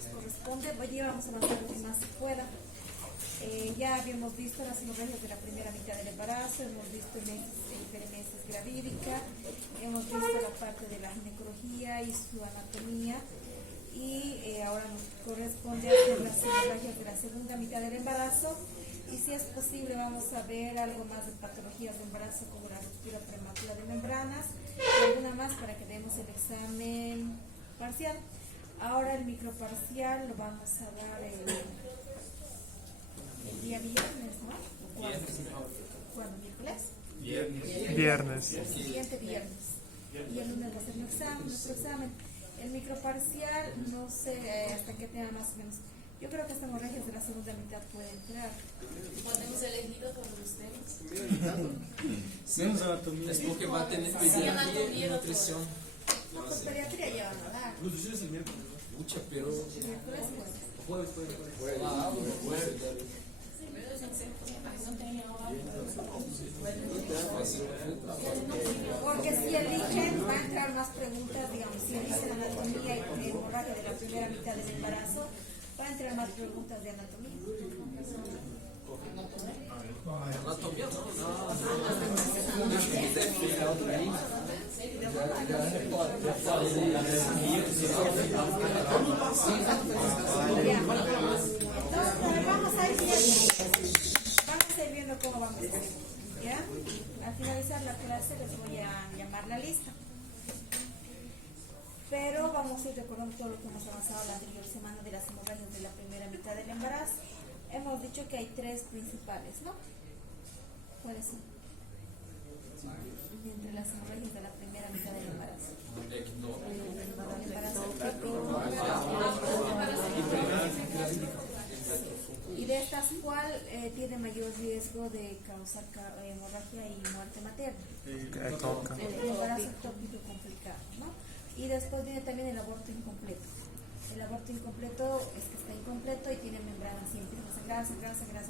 nos corresponde. Hoy vamos a avanzar lo que más se pueda. Ya habíamos visto las hemorragias de la primera mitad del embarazo, hemos visto hiperemesis gravídica, hemos visto la parte de la ginecología y su anatomía, y ahora nos corresponde hacer las hemorragias de la segunda mitad del embarazo, y si es posible vamos a ver algo más de patologías de embarazo como la ruptura prematura de membranas y alguna más para que demos el examen parcial. Ahora el microparcial lo vamos a dar el día viernes, ¿no? ¿Cuándo? ¿Miércoles? Viernes. El siguiente viernes. Y el lunes va a ser nuestro examen. El microparcial, no sé hasta qué tema más o menos. Yo creo que hasta hemorragias de la segunda mitad pueden entrar. ¿Cuándo hemos elegido con ustedes? Menos anatomía. Es porque va a tener pediatría y nutrición. No, pues pediatría ya van a dar. Nutrición es el miércoles, ¿no? Mucha, pero. Miércoles, Jueves. Ah, jueves. porque si eligen, va a entrar más preguntas, digamos, si eligen anatomía y hemorragia de la primera mitad del embarazo, va a entrar más preguntas de anatomía. Anatomía, ¿no? Entonces, vamos a ir viendo cómo vamos a hacer, ¿ya? Al finalizar la clase les voy a llamar la lista. Pero vamos a ir recordando todo lo que hemos avanzado la anterior semana de las hemorragias de la primera mitad del embarazo. Hemos dicho que hay tres principales, ¿no? ¿Cuáles son? Entre las hemorragias de la primera mitad del embarazo. Y de estas, ¿cuál tiene mayor riesgo de causar hemorragia y muerte materna? El embarazo ectópico complicado, ¿no? Y después viene también el aborto incompleto. El aborto incompleto es que está incompleto y tiene membrana siempre sangrada.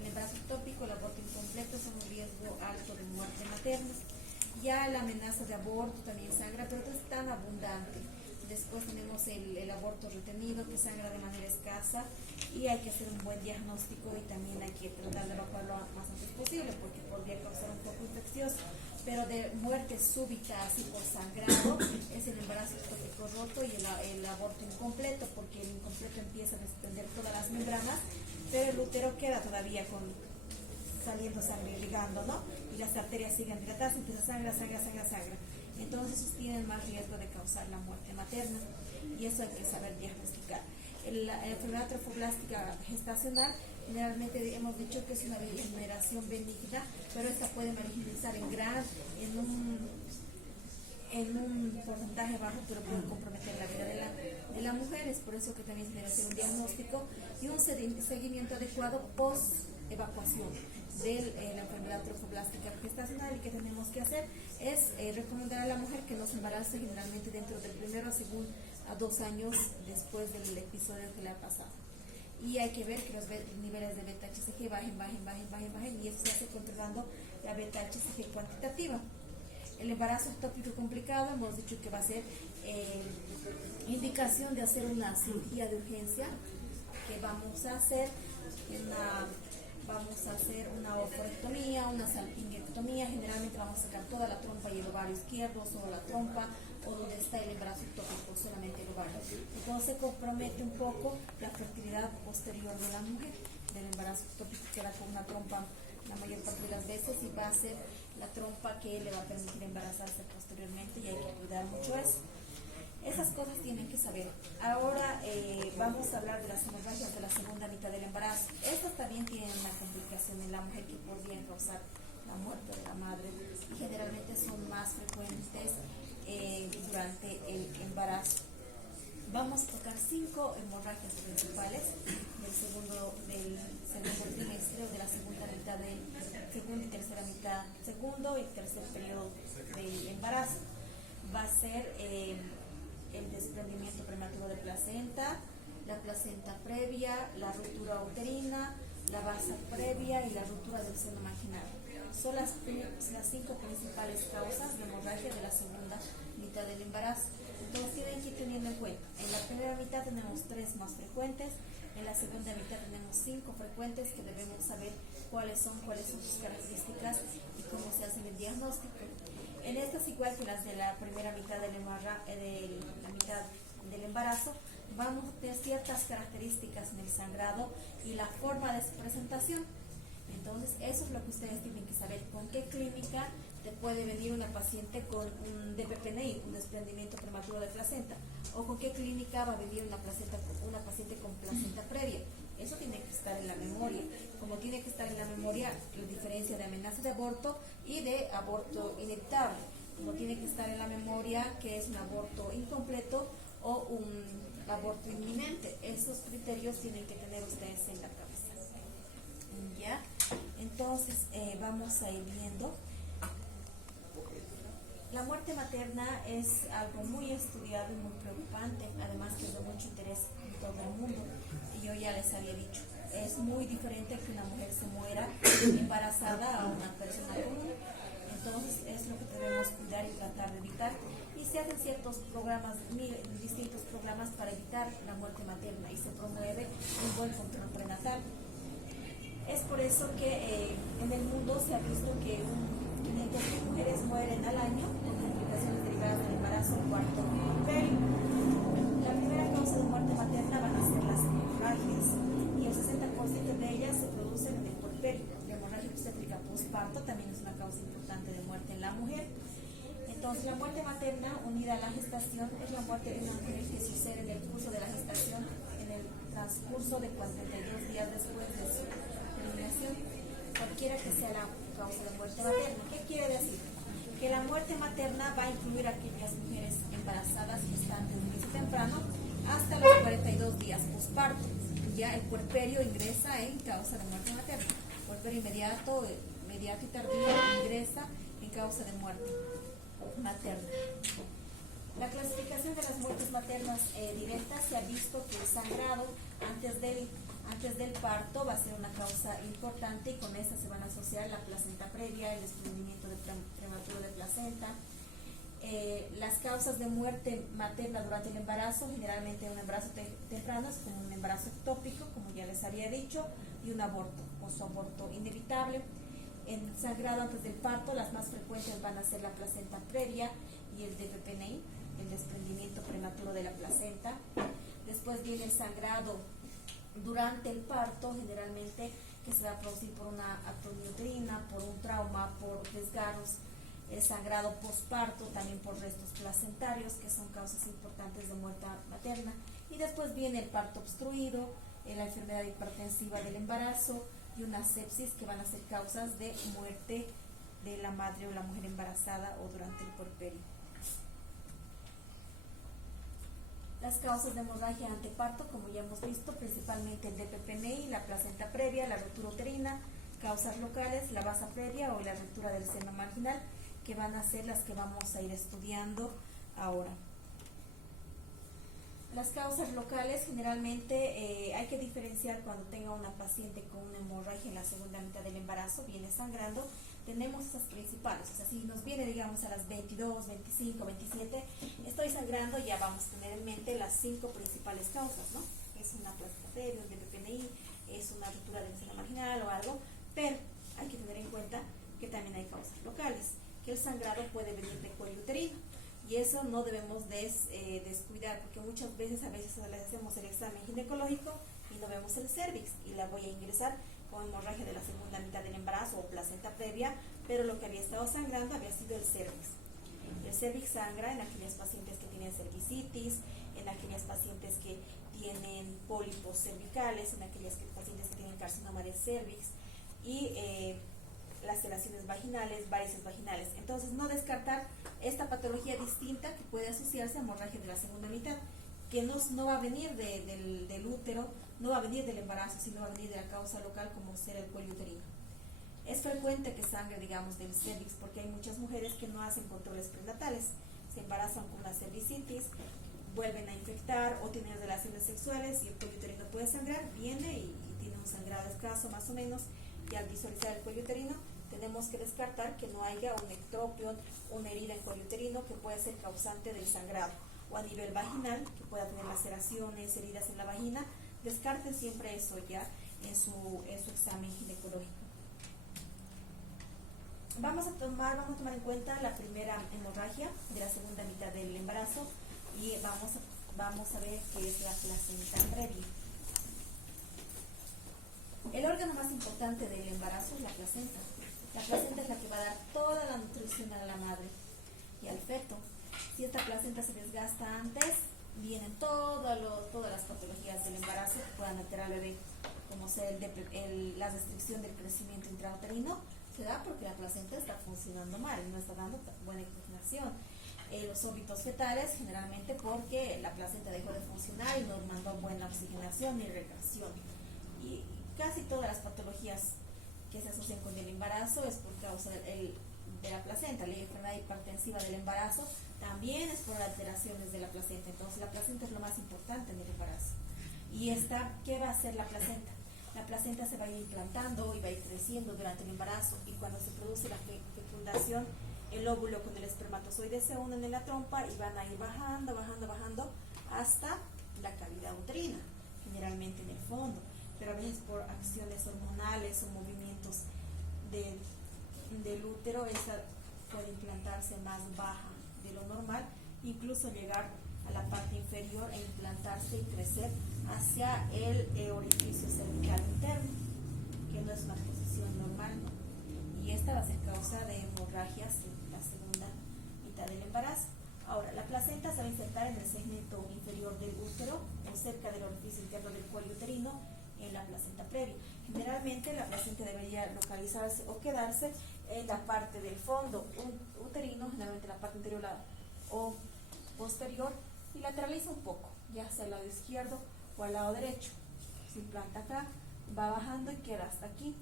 El embarazo ectópico, el aborto incompleto es un riesgo alto de muerte materna. Ya la amenaza de aborto también sangra, pero no es tan abundante. Después tenemos el aborto retenido, que sangra de manera escasa, y hay que hacer un buen diagnóstico y también hay que tratar de evacuarlo lo más antes posible porque podría causar un poco infeccioso. Pero de muerte súbita, así por sangrado, es el embarazo ectópico roto y el aborto incompleto, porque el incompleto empieza a desprender todas las membranas, pero el útero queda todavía saliendo sangre, ligando, ¿no? Y las arterias siguen dilatadas, empieza sangra. Entonces tienen más riesgo de causar la muerte materna, y eso hay que saber diagnosticar. La enfermedad trofoblástica gestacional, generalmente hemos dicho que es una degeneración benigna, pero esta puede malignizar en un porcentaje bajo, pero puede comprometer la vida de la mujer. Es por eso que también se debe hacer un diagnóstico y un seguimiento adecuado post-evacuación de la enfermedad trofoblástica gestacional. Y que tenemos que hacer es recomendar a la mujer que no se embarace generalmente dentro del primero a 2 años después del episodio que le ha pasado. Y hay que ver que los niveles de beta-HCG bajen, y eso se hace controlando la beta-HCG cuantitativa. El embarazo ectópico complicado, hemos dicho que va a ser indicación de hacer una cirugía de urgencia, que vamos a hacer una oforectomía, una salpingectomía. Generalmente vamos a sacar toda la trompa y el ovario izquierdo, solo la trompa, o donde está el embarazo ectópico, solamente el ovario. Entonces se compromete un poco la fertilidad posterior de la mujer. Del embarazo ectópico queda con una trompa la mayor parte de las veces, y va a ser la trompa que le va a permitir embarazarse posteriormente, y hay que cuidar mucho eso. Esas cosas tienen que saber. Ahora vamos a hablar de las hemorragias de la segunda mitad del embarazo. Estas también tienen una complicación en la mujer que podrían causar la muerte de la madre, y generalmente son más frecuentes durante el embarazo. Vamos a tocar 5 hemorragias principales del segundo trimestre, o de la segunda mitad del segundo y tercer periodo del embarazo. Va a ser el desprendimiento prematuro de placenta, la placenta previa, la ruptura uterina, la basa previa y la ruptura del seno marginal. Son las 5 principales causas de hemorragia de la segunda mitad del embarazo. Entonces tienen que ir teniendo en cuenta. En la primera mitad tenemos 3 más frecuentes, en la segunda mitad tenemos 5 frecuentes que debemos saber cuáles son sus características y cómo se hace el diagnóstico. En estas, igual que las de la primera mitad de la mitad del embarazo, vamos a tener ciertas características en el sangrado y la forma de su presentación. Entonces, eso es lo que ustedes tienen que saber. ¿Con qué clínica te puede venir una paciente con un DPPNI, un desprendimiento prematuro de placenta? ¿O con qué clínica va a venir una paciente con placenta previa? Eso tiene que estar en la memoria. Como tiene que estar en la memoria la diferencia de amenaza de aborto y de aborto inevitable. Como tiene que estar en la memoria que es un aborto incompleto o un aborto inminente. Esos criterios tienen que tener ustedes en la cabeza. ¿Ya? Entonces, vamos a ir viendo. La muerte materna es algo muy estudiado y muy preocupante, además que es de mucho interés en todo el mundo. Y yo ya les había dicho, es muy diferente que una mujer se muera embarazada a una persona común. Entonces, es lo que debemos cuidar y tratar de evitar. Y se hacen ciertos programas, distintos programas para evitar la muerte materna y se promueve un buen control prenatal. Es por eso que en el mundo se ha visto que 500 mujeres mueren al año con complicaciones derivadas del embarazo o parto puerperio. La primera causa de muerte materna van a ser las hemorragias y el 60% de ellas se producen en el puerperio. La hemorragia obstétrica postparto también es una causa importante de muerte en la mujer. Entonces, la muerte materna unida a la gestación es la muerte de una mujer que sucede en el curso de la gestación, en el transcurso de 42 días después de su terminación, cualquiera que sea la causa de muerte materna. ¿Qué quiere decir? Que la muerte materna va a incluir a aquellas mujeres embarazadas gestantes de inicio temprano hasta los 42 días posparto. Ya el puerperio ingresa en causa de muerte materna. Puerperio inmediato y tardío ingresa en causa de muerte materna. La clasificación de las muertes maternas directas se ha visto que el sangrado antes del parto va a ser una causa importante y con esta se van a asociar la placenta previa, el desprendimiento prematuro de placenta. Las causas de muerte materna durante el embarazo, generalmente un embarazo temprano es como un embarazo ectópico, como ya les había dicho, y un aborto o su aborto inevitable. En sangrado antes del parto, las más frecuentes van a ser la placenta previa y el DPPNI, el desprendimiento prematuro de la placenta. Después viene el sangrado durante el parto, generalmente que se va a producir por una atonía uterina, por un trauma, por desgarros. El sangrado posparto, también por restos placentarios, que son causas importantes de muerte materna. Y después viene el parto obstruido, la enfermedad hipertensiva del embarazo y una sepsis, que van a ser causas de muerte de la madre o la mujer embarazada o durante el puerperio. Las causas de hemorragia anteparto, como ya hemos visto, principalmente el DPPNI, la placenta previa, la ruptura uterina, causas locales, la vasa previa o la ruptura del seno marginal, que van a ser las que vamos a ir estudiando ahora. Las causas locales, generalmente hay que diferenciar cuando tenga una paciente con una hemorragia en la segunda mitad del embarazo, viene sangrando, tenemos esas principales. O sea, si nos viene, digamos, a las 22, 25, 27, estoy sangrando, ya vamos a tener en mente las 5 principales causas, ¿no? Es una placenta previa, un DPPNI, es una ruptura del seno marginal o algo, pero hay que tener en cuenta que también hay causas locales, que el sangrado puede venir de cuello uterino. Y eso no debemos descuidar, porque muchas veces les hacemos el examen ginecológico y no vemos el cervix y la voy a ingresar con hemorragia de la segunda mitad del embarazo o placenta previa, pero lo que había estado sangrando había sido el cervix. El cervix sangra en aquellas pacientes que tienen cervicitis, en aquellas pacientes que tienen pólipos cervicales, en aquellas pacientes que tienen carcinoma de cervix y laceraciones vaginales, varices vaginales. Entonces, no descartar esta patología distinta que puede asociarse a hemorragia de la segunda mitad, que no va a venir del útero, no va a venir del embarazo, sino va a venir de la causa local, como ser el cuello uterino. Es frecuente que sangre, digamos, del cervix, porque hay muchas mujeres que no hacen controles prenatales, se embarazan con una cervicitis, vuelven a infectar o tienen relaciones sexuales y el cuello uterino puede sangrar, viene y tiene un sangrado escaso más o menos, y al visualizar el cuello uterino tenemos que descartar que no haya un ectropio, una herida en cuello uterino que puede ser causante del sangrado. o a nivel vaginal, que pueda tener laceraciones, heridas en la vagina, descarten siempre eso ya en su examen ginecológico. Vamos a tomar en cuenta la primera hemorragia de la segunda mitad del embarazo y vamos a ver qué es la placenta previa. El órgano más importante del embarazo es la placenta. La placenta es la que va a dar toda la nutrición a la madre y al feto. Si esta placenta se desgasta antes, vienen todas las patologías del embarazo que puedan alterar al bebé, como sea la restricción del crecimiento intrauterino, se da porque la placenta está funcionando mal, no está dando buena impregnación. Los óbitos fetales, generalmente porque la placenta dejó de funcionar y no mandó buena oxigenación ni irrigación. Y casi todas las patologías que se asocian con el embarazo es por causa de la placenta. La enfermedad hipertensiva del embarazo también es por alteraciones de la placenta. Entonces la placenta es lo más importante en el embarazo. ¿Y qué va a hacer la placenta? La placenta se va a ir implantando y va a ir creciendo durante el embarazo, y cuando se produce la fecundación, el óvulo con el espermatozoide se unen en la trompa y van a ir bajando hasta la cavidad uterina, generalmente en el fondo, pero a veces por acciones hormonales o movimientos del útero, esa puede implantarse más baja de lo normal, incluso llegar a la parte inferior e implantarse y crecer hacia el orificio cervical interno, que no es una posición normal, ¿no? Y esta va a ser causa de hemorragias en la segunda mitad del embarazo. Ahora, la placenta se va a insertar en el segmento inferior del útero o cerca del orificio interno del cuello uterino, en la placenta previa. Generalmente la placenta debería localizarse o quedarse en la parte del fondo uterino, generalmente en la parte anterior o posterior, y lateraliza un poco, ya sea al lado izquierdo o al lado derecho. Se implanta acá, va bajando y queda hasta aquí.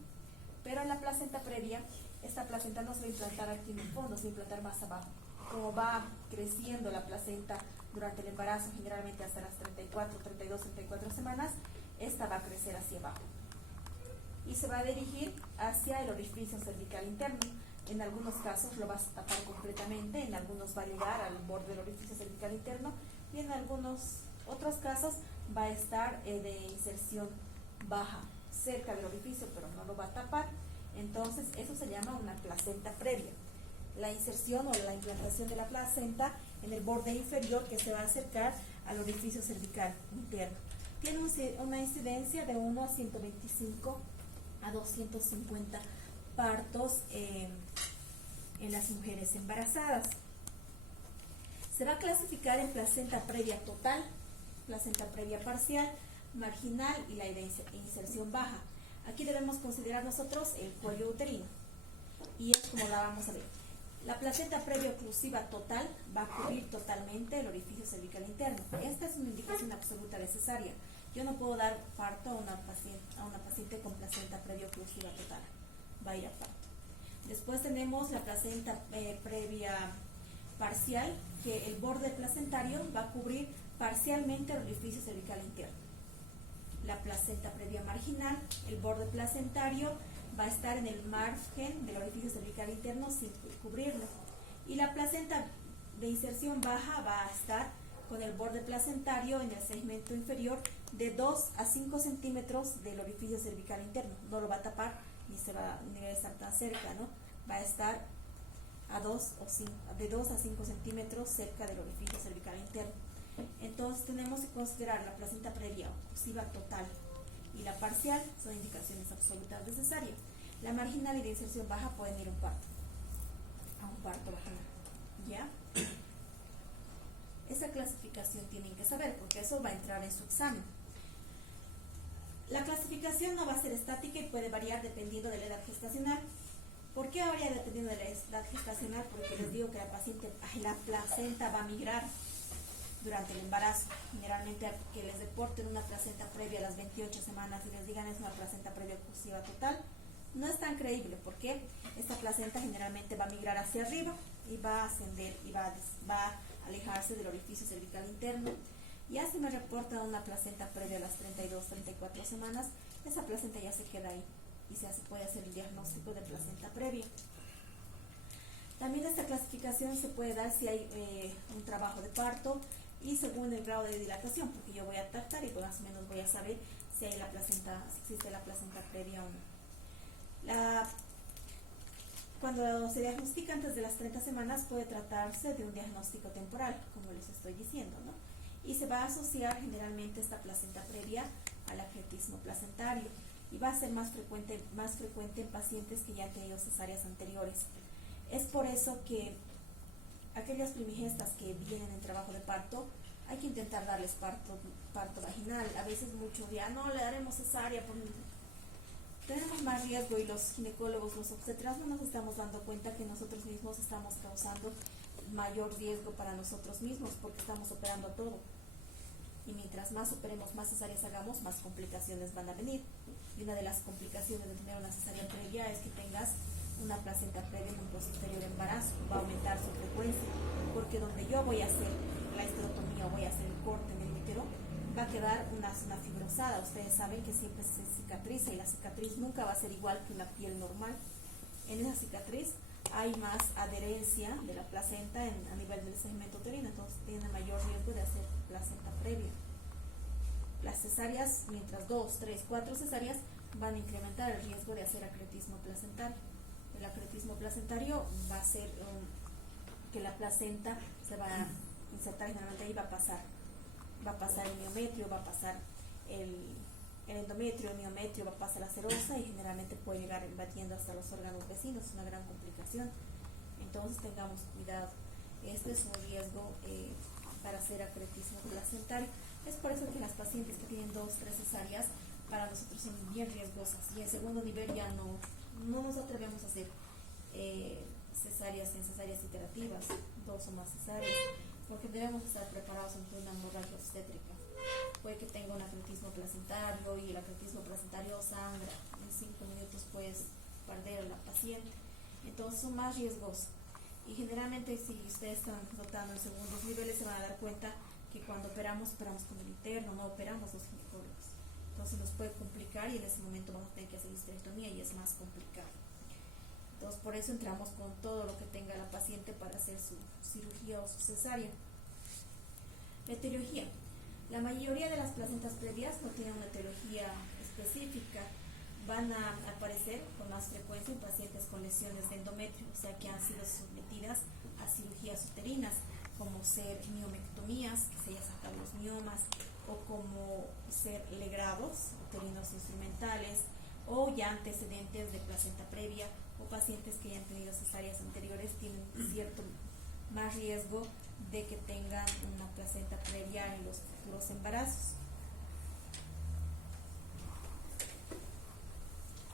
Pero en la placenta previa, esta placenta no se va a implantar aquí en el fondo, se va a implantar más abajo. Como va creciendo la placenta durante el embarazo, generalmente hasta las 32, 34 semanas, esta va a crecer hacia abajo y se va a dirigir hacia el orificio cervical interno. En algunos casos lo vas a tapar completamente, en algunos va a llegar al borde del orificio cervical interno, y en algunos otros casos va a estar de inserción baja cerca del orificio, pero no lo va a tapar. Entonces eso se llama una placenta previa, la inserción o la implantación de la placenta en el borde inferior que se va a acercar al orificio cervical interno. Tiene una incidencia de 1 a 125 a 250 partos en las mujeres embarazadas. Se va a clasificar en placenta previa total, placenta previa parcial, marginal y la inserción baja. Aquí debemos considerar nosotros el cuello uterino, y es como la vamos a ver. La placenta previa oclusiva total va a cubrir totalmente el orificio cervical interno. Esta es una indicación absoluta de cesárea. Yo no puedo dar parto a una paciente con placenta previa oclusiva total. Va a ir a parto. Después tenemos la placenta previa parcial, que el borde placentario va a cubrir parcialmente el orificio cervical interno. La placenta previa marginal, el borde placentario va a estar en el margen del orificio cervical interno sin cubrirlo. Y la placenta de inserción baja va a estar con el borde placentario en el segmento inferior de 2 a 5 centímetros del orificio cervical interno. No lo va a tapar ni va a estar tan cerca, ¿no? Va a estar de 2 a 5 centímetros cerca del orificio cervical interno. Entonces tenemos que considerar la placenta previa oclusiva total y la parcial, son indicaciones absolutas de cesárea. La marginal y de inserción baja pueden ir a un parto vaginal, ¿ya? Esa clasificación tienen que saber, porque eso va a entrar en su examen. La clasificación no va a ser estática y puede variar dependiendo de la edad gestacional. ¿Por qué varía dependiendo de la edad gestacional? Porque les digo que la placenta va a migrar durante el embarazo. Generalmente que les reporten una placenta previa a las 28 semanas y les digan es una placenta previa oclusiva total, no es tan creíble, porque esta placenta generalmente va a migrar hacia arriba y va a ascender y va a alejarse del orificio cervical interno. Y así me reportan una placenta previa a las 32, 34 semanas, esa placenta ya se queda ahí y se puede hacer el diagnóstico de placenta previa. También esta clasificación se puede dar si hay un trabajo de parto y según el grado de dilatación, porque yo voy a tratar y más o menos voy a saber si hay la placenta, si existe la placenta previa o no. Cuando se diagnostica antes de las 30 semanas puede tratarse de un diagnóstico temporal, como les estoy diciendo, ¿no? Y se va a asociar generalmente esta placenta previa al acretismo placentario y va a ser más frecuente en pacientes que ya han tenido cesáreas anteriores. Es por eso que aquellas primigestas que vienen en trabajo de parto, hay que intentar darles parto vaginal. A veces muchos dirán, no, le daremos cesárea, tenemos más riesgo, y los ginecólogos, los obstetras no nos estamos dando cuenta que nosotros mismos estamos causando mayor riesgo para nosotros mismos porque estamos operando todo. Y mientras más operemos, más cesáreas hagamos, más complicaciones van a venir. Y una de las complicaciones de tener una cesárea previa es que tengas una placenta previa en un posterior embarazo. Va a aumentar su frecuencia, porque donde yo voy a hacer la esterotomía o voy a hacer el corte en el útero, va a quedar una zona fibrosada. Ustedes saben que siempre se cicatriza y la cicatriz nunca va a ser igual que una piel normal. En esa cicatriz hay más adherencia de la placenta a nivel del segmento uterino, entonces tiene mayor riesgo de hacer placenta previa. Las cesáreas, mientras 2, 3, 4 cesáreas, van a incrementar el riesgo de hacer acretismo placentario. El acretismo placentario va a hacer que la placenta se va a insertar generalmente ahí, va a pasar el miometrio, va a pasar el endometrio, el miometrio, va a pasar la serosa y generalmente puede llegar invadiendo hasta los órganos vecinos, una gran complicación. Entonces tengamos cuidado. Este es un riesgo para hacer acretismo placentario. Es por eso que las pacientes que tienen 2, 3 cesáreas, para nosotros son bien riesgosas. Y en segundo nivel ya no nos atrevemos a hacer cesáreas iterativas, 2 o más cesáreas, porque debemos estar preparados ante una hemorragia obstétrica. Puede que tenga un acretismo placentario y el acretismo placentario sangra. En 5 minutos puedes perder a la paciente. Entonces son más riesgosos. Y generalmente si ustedes están notando en segundos niveles se van a dar cuenta que cuando operamos con el interno, no operamos los ginecólogos. Entonces nos puede complicar y en ese momento vamos a tener que hacer histerectomía y es más complicado. Entonces por eso entramos con todo lo que tenga la paciente para hacer su cirugía o su cesárea. La etiología. La mayoría de las placentas previas no tienen una etiología específica. Van a aparecer con más frecuencia en pacientes con lesiones de endometrio, o sea que han sido sometidas a cirugías uterinas, como ser miomectomías, que se hayan sacado los miomas, o como ser legrados uterinos instrumentales, o ya antecedentes de placenta previa, o pacientes que ya han tenido cesáreas anteriores tienen cierto más riesgo de que tengan una placenta previa en los futuros embarazos.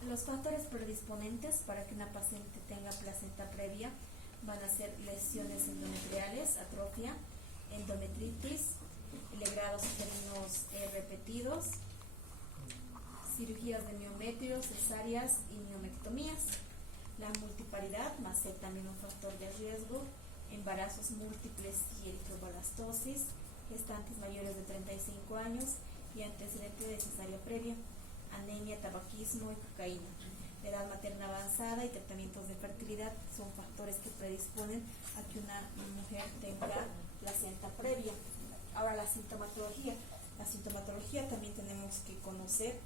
Los factores predisponentes para que una paciente tenga placenta previa van a ser lesiones endometriales, atrofia, endometritis, legrados uterinos repetidos, cirugías de miometrio, cesáreas y miomectomías. La multiparidad va a ser también un factor de riesgo, embarazos múltiples y eritroblastosis, gestantes mayores de 35 años y antecedente de cesárea previa, anemia, tabaquismo y cocaína. La edad materna avanzada y tratamientos de fertilidad son factores que predisponen a que una mujer tenga placenta previa. Ahora la sintomatología. La sintomatología también tenemos que conocer.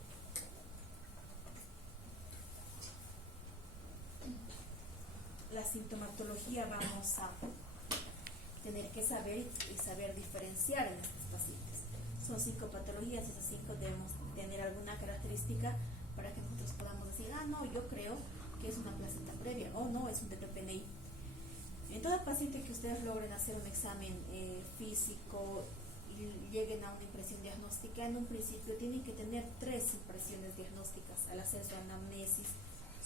La sintomatología vamos a tener que saber y saber diferenciar en estos pacientes. Son 5 patologías, esas 5 debemos tener alguna característica para que nosotros podamos decir, no, yo creo que es una placenta previa, o no, es un DPPNI. En toda paciente que ustedes logren hacer un examen físico y lleguen a una impresión diagnóstica, en un principio tienen que tener 3 impresiones diagnósticas al hacer su anamnesis,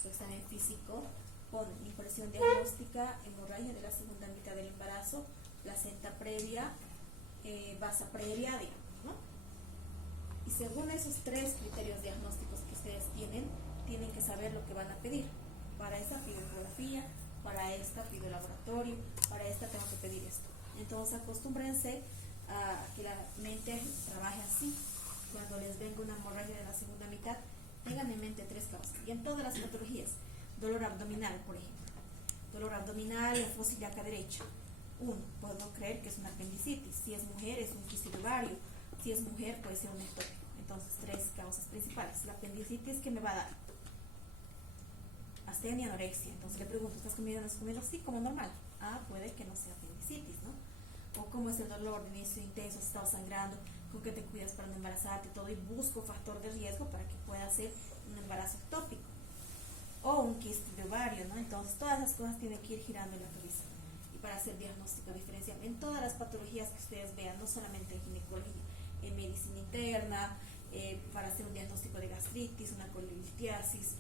su examen físico. Ponen impresión diagnóstica, hemorragia de la segunda mitad del embarazo, placenta previa, basa previa, digamos, ¿no? Y según esos 3 criterios diagnósticos que ustedes tienen que saber lo que van a pedir. Para esta pido ecografía, para esta pido laboratorio, para esta tengo que pedir esto. Entonces acostúmbrense a que la mente trabaje así. Cuando les venga una hemorragia de la segunda mitad, tengan en mente 3 causas. Y en todas las patologías, dolor abdominal, por ejemplo. Dolor abdominal en fósil acá derecha. Uno, podemos creer que es una apendicitis. Si es mujer, es un quiste de ovario. Si es mujer, puede ser un ectópico. Entonces, 3 causas principales. La apendicitis, ¿qué me va a dar? Astenia, anorexia. Entonces le pregunto, ¿estás comiendo? ¿No estás comiendo? Sí, como normal. Ah, puede que no sea apendicitis, ¿no? O cómo es el dolor de inicio intenso, has estado sangrando, con qué te cuidas para no embarazarte, todo, y busco factor de riesgo para que pueda ser un embarazo ectópico. O un quiste de ovario, ¿no? Entonces, todas las cosas tienen que ir girando en la cabeza. Y para hacer diagnóstico diferencial en todas las patologías que ustedes vean, no solamente en ginecología, en medicina interna, para hacer un diagnóstico de gastritis, una colitiasis,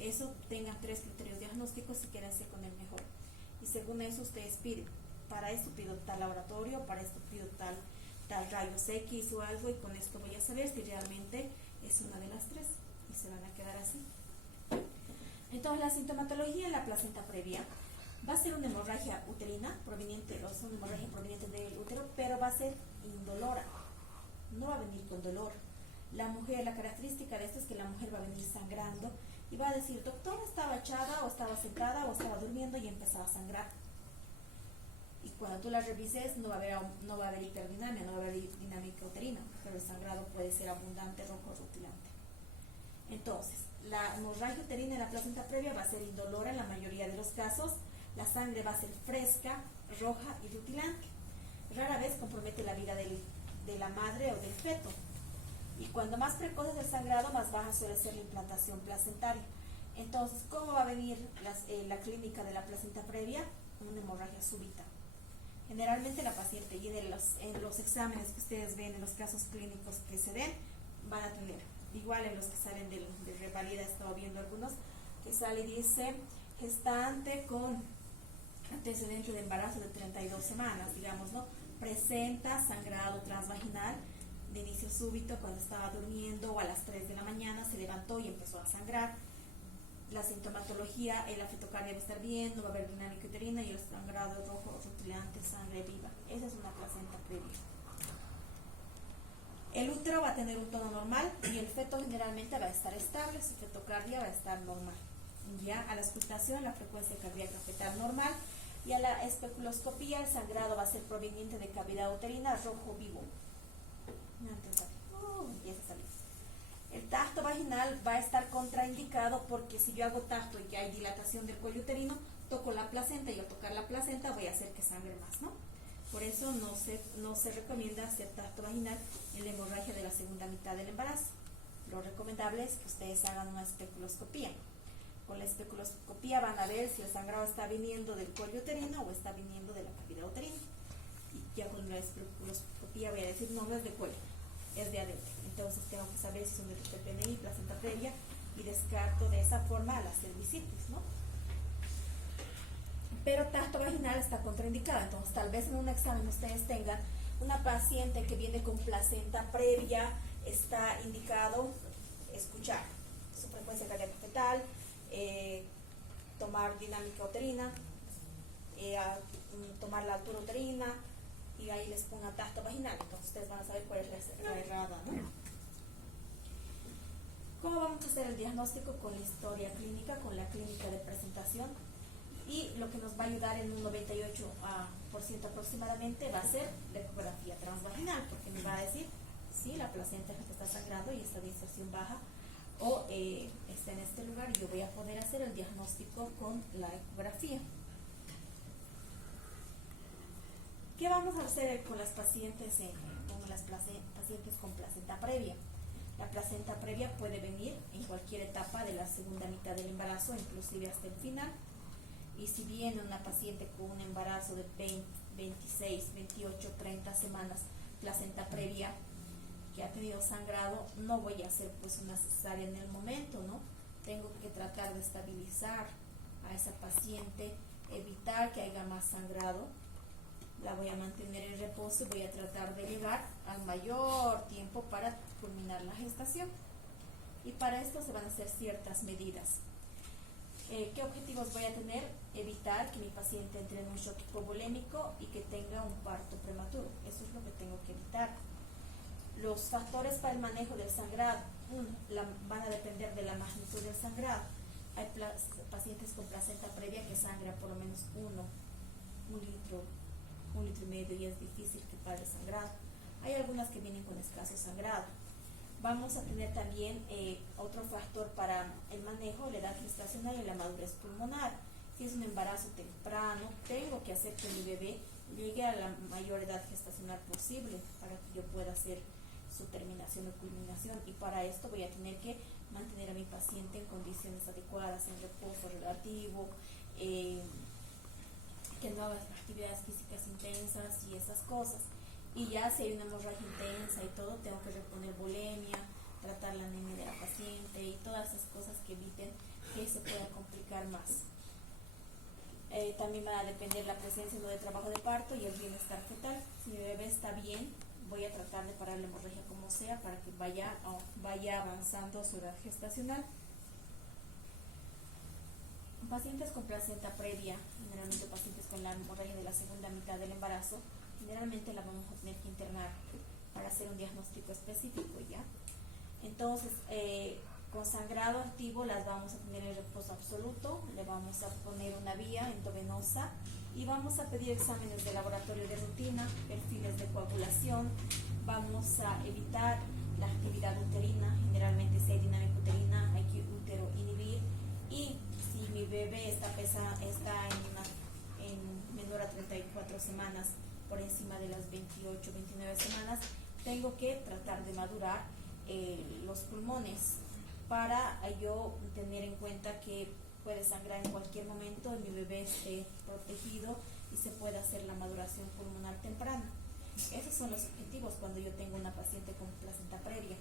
eso tengan 3 criterios diagnósticos y quédense con el mejor. Y según eso ustedes piden, para esto pido tal laboratorio, para esto pido tal rayos X o algo, y con esto voy a saber si realmente es una de las 3 y se van a quedar así. Entonces la sintomatología en la placenta previa va a ser una hemorragia uterina proveniente, o sea, una hemorragia proveniente del útero, pero va a ser indolora, no va a venir con dolor. La mujer, la característica de esto es que la mujer va a venir sangrando y va a decir, doctor, estaba echada o estaba sentada o estaba durmiendo y empezaba a sangrar. Y cuando tú la revises no va a haber hiperdinamia, no va a haber dinámica uterina, pero el sangrado puede ser abundante, rojo o rutilante. Entonces, la hemorragia uterina en la placenta previa va a ser indolora en la mayoría de los casos. La sangre va a ser fresca, roja y rutilante. Rara vez compromete la vida de la madre o del feto. Y cuando más precoz es el sangrado, más baja suele ser la implantación placentaria. Entonces, ¿cómo va a venir la clínica de la placenta previa? Una hemorragia súbita. Generalmente la paciente, y en los exámenes que ustedes ven, en los casos clínicos que se den, van a tener, igual en los que salen de revalida, he estado viendo algunos, que sale y dice, gestante con antecedente de embarazo de 32 semanas, digamos, ¿no? Presenta sangrado transvaginal de inicio súbito cuando estaba durmiendo o a las 3 de la mañana se levantó y empezó a sangrar. La sintomatología, la fetocardia va a estar bien, no va a haber dinámica uterina y el sangrado rojo, rutilante, sangre viva. Esa es una placenta previa. El útero va a tener un tono normal y el feto generalmente va a estar estable, su fetocardia va a estar normal. Ya a la auscultación, la frecuencia cardíaca fetal normal, y a la especuloscopía el sangrado va a ser proveniente de cavidad uterina rojo vivo. Empieza a salir. El tacto vaginal va a estar contraindicado porque si yo hago tacto y que hay dilatación del cuello uterino, toco la placenta y al tocar la placenta voy a hacer que sangre más, ¿no? Por eso no se recomienda hacer tacto vaginal en la hemorragia de la segunda mitad del embarazo. Lo recomendable es que ustedes hagan una especuloscopía. Con la especuloscopía van a ver si el sangrado está viniendo del cuello uterino o está viniendo de la cavidad uterina. Y ya con la especuloscopía voy a decir, no es de cuello, es de adentro. Entonces tengo que saber si son de PNI, placenta previa, y descarto de esa forma a la cervicitis, ¿no? Pero tacto vaginal está contraindicado. Entonces tal vez en un examen ustedes tengan una paciente que viene con placenta previa, está indicado escuchar su frecuencia cardíaca fetal, tomar dinámica uterina, tomar la altura uterina, y ahí les ponga tacto vaginal. Entonces ustedes van a saber cuál es la errada, ¿no? ¿Cómo vamos a hacer el diagnóstico? Con la historia clínica, con la clínica de presentación, y lo que nos va a ayudar en un 98% aproximadamente va a ser la ecografía transvaginal, porque me va a decir si la placenta está sangrando y está de inserción baja o está en este lugar, y yo voy a poder hacer el diagnóstico con la ecografía. ¿Qué vamos a hacer con las pacientes pacientes con placenta previa? La placenta previa puede venir en cualquier etapa de la segunda mitad del embarazo, inclusive hasta el final. Y si viene una paciente con un embarazo de 20, 26, 28, 30 semanas, placenta previa, que ha tenido sangrado, no voy a hacer pues una cesárea en el momento, ¿no? Tengo que tratar de estabilizar a esa paciente, evitar que haya más sangrado. La voy a mantener en reposo y voy a tratar de llegar al mayor tiempo para culminar la gestación. Y para esto se van a hacer ciertas medidas. ¿Qué objetivos voy a tener? Evitar que mi paciente entre en un shock hipovolémico y que tenga un parto prematuro. Eso es lo que tengo que evitar. Los factores para el manejo del sangrado van a depender de la magnitud del sangrado. Hay pacientes con placenta previa que sangran por lo menos 1 litro 1,5 litros y es difícil que pare sangrado. Hay algunas que vienen con escaso sangrado. Vamos a tener también otro factor para el manejo, la edad gestacional y la madurez pulmonar. Si es un embarazo temprano, tengo que hacer que mi bebé llegue a la mayor edad gestacional posible para que yo pueda hacer su terminación o culminación, y para esto voy a tener que mantener a mi paciente en condiciones adecuadas, en reposo relativo, que no haga actividades físicas intensas y esas cosas. Y ya si hay una hemorragia intensa y todo, tengo que reponer bulimia, tratar la anemia de la paciente y todas esas cosas que eviten que se pueda complicar más. También va a depender la presencia no de trabajo de parto y el bienestar fetal. Si mi bebé está bien, voy a tratar de parar la hemorragia como sea para que vaya avanzando su edad gestacional. Pacientes con placenta previa, generalmente pacientes con la hemorragia de la segunda mitad del embarazo, generalmente la vamos a tener que internar para hacer un diagnóstico específico, ¿ya? Entonces, con sangrado activo las vamos a tener en reposo absoluto, le vamos a poner una vía endovenosa y vamos a pedir exámenes de laboratorio de rutina, perfiles de coagulación, vamos a evitar la actividad uterina, generalmente si hay dinámica uterina hay que útero inhibir, y si mi bebé está en menor a 34 semanas, por encima de las 28, 29 semanas, tengo que tratar de madurar los pulmones para yo tener en cuenta que puede sangrar en cualquier momento y mi bebé esté protegido y se pueda hacer la maduración pulmonar temprana. Esos son los objetivos cuando yo tengo una paciente con placenta previa.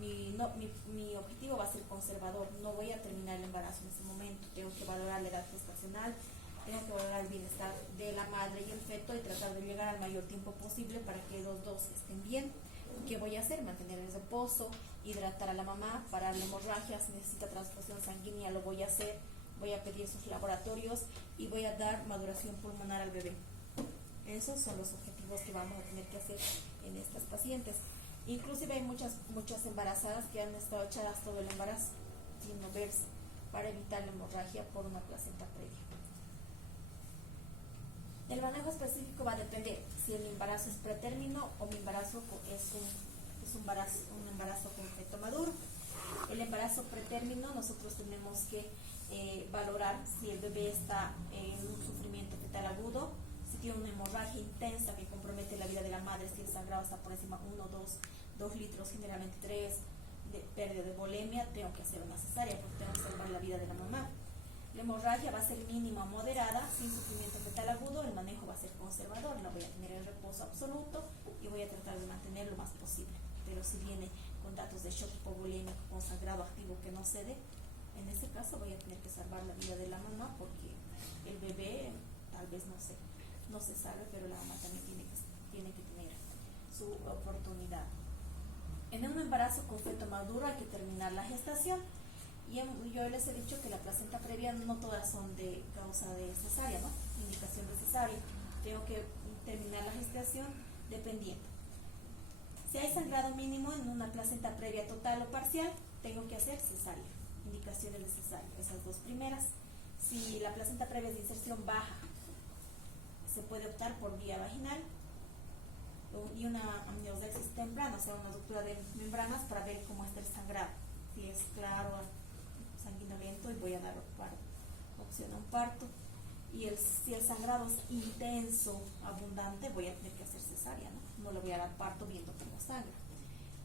Mi objetivo va a ser conservador, no voy a terminar el embarazo en ese momento, tengo que valorar la edad gestacional, tengo que valorar el bienestar de la madre y el feto y tratar de llegar al mayor tiempo posible para que los dos estén bien. ¿Qué voy a hacer? Mantener el reposo, hidratar a la mamá, parar la hemorragia, si necesita transfusión sanguínea lo voy a hacer, voy a pedir sus laboratorios y voy a dar maduración pulmonar al bebé. Esos son los objetivos que vamos a tener que hacer en estas pacientes. Inclusive hay muchas embarazadas que han estado echadas todo el embarazo sin moverse para evitar la hemorragia por una placenta previa. El manejo específico va a depender si el embarazo es pretérmino o mi embarazo es un embarazo con feto maduro. El embarazo pretérmino nosotros tenemos que valorar si el bebé está en un sufrimiento fetal agudo, si tiene una hemorragia intensa que compromete la vida de la madre, si el sangrado está por encima de 2 litros, generalmente 3, de pérdida de bulimia, tengo que hacer una cesárea porque tengo que salvar la vida de la mamá. La hemorragia va a ser mínima moderada, sin sufrimiento fetal agudo, el manejo va a ser conservador, no voy a tener el reposo absoluto y voy a tratar de mantener lo más posible. Pero si viene con datos de shock hipovolémico, con sangrado activo que no cede, en ese caso voy a tener que salvar la vida de la mamá porque el bebé tal vez no se salve, pero la mamá también tiene que tener su oportunidad. En un embarazo con feto maduro hay que terminar la gestación. Y yo les he dicho que la placenta previa no todas son de causa de cesárea, ¿no? Indicación de cesárea. Tengo que terminar la gestación dependiendo. Si hay sangrado mínimo en una placenta previa total o parcial, tengo que hacer cesárea. Indicaciones de cesárea, esas dos primeras. Si la placenta previa es de inserción baja, se puede optar por vía vaginal y una amniocentesis temprana, o sea, una ruptura de membranas para ver cómo está el sangrado. Si es claro, sanguinolento, y voy a dar opción a un parto. Y si el sangrado es intenso, abundante, voy a tener que hacer cesárea, no le voy a dar parto viendo cómo sangra.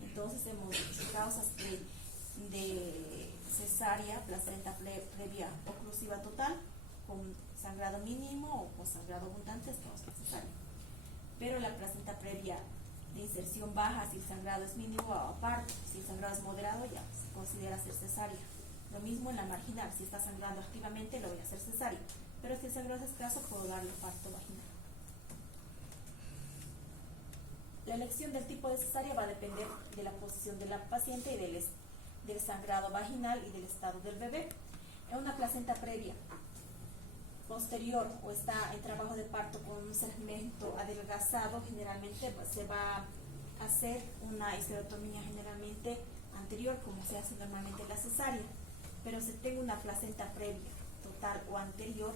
Entonces hemos dicho causas de cesárea, placenta previa oclusiva total, con sangrado mínimo o con sangrado abundante, es causa de cesárea. Pero la placenta previa de inserción baja, si el sangrado es mínimo o parto, si el sangrado es moderado, ya se considera hacer cesárea. Lo mismo en la marginal, si está sangrando activamente, lo voy a hacer cesárea. Pero si el sangrado es escaso, puedo darle parto vaginal. La elección del tipo de cesárea va a depender de la posición de la paciente y del sangrado vaginal y del estado del bebé. En una placenta previa posterior o está en trabajo de parto con un segmento adelgazado, generalmente se va a hacer una histerectomía generalmente anterior, como se hace normalmente en la cesárea. Pero si tengo una placenta previa total o anterior,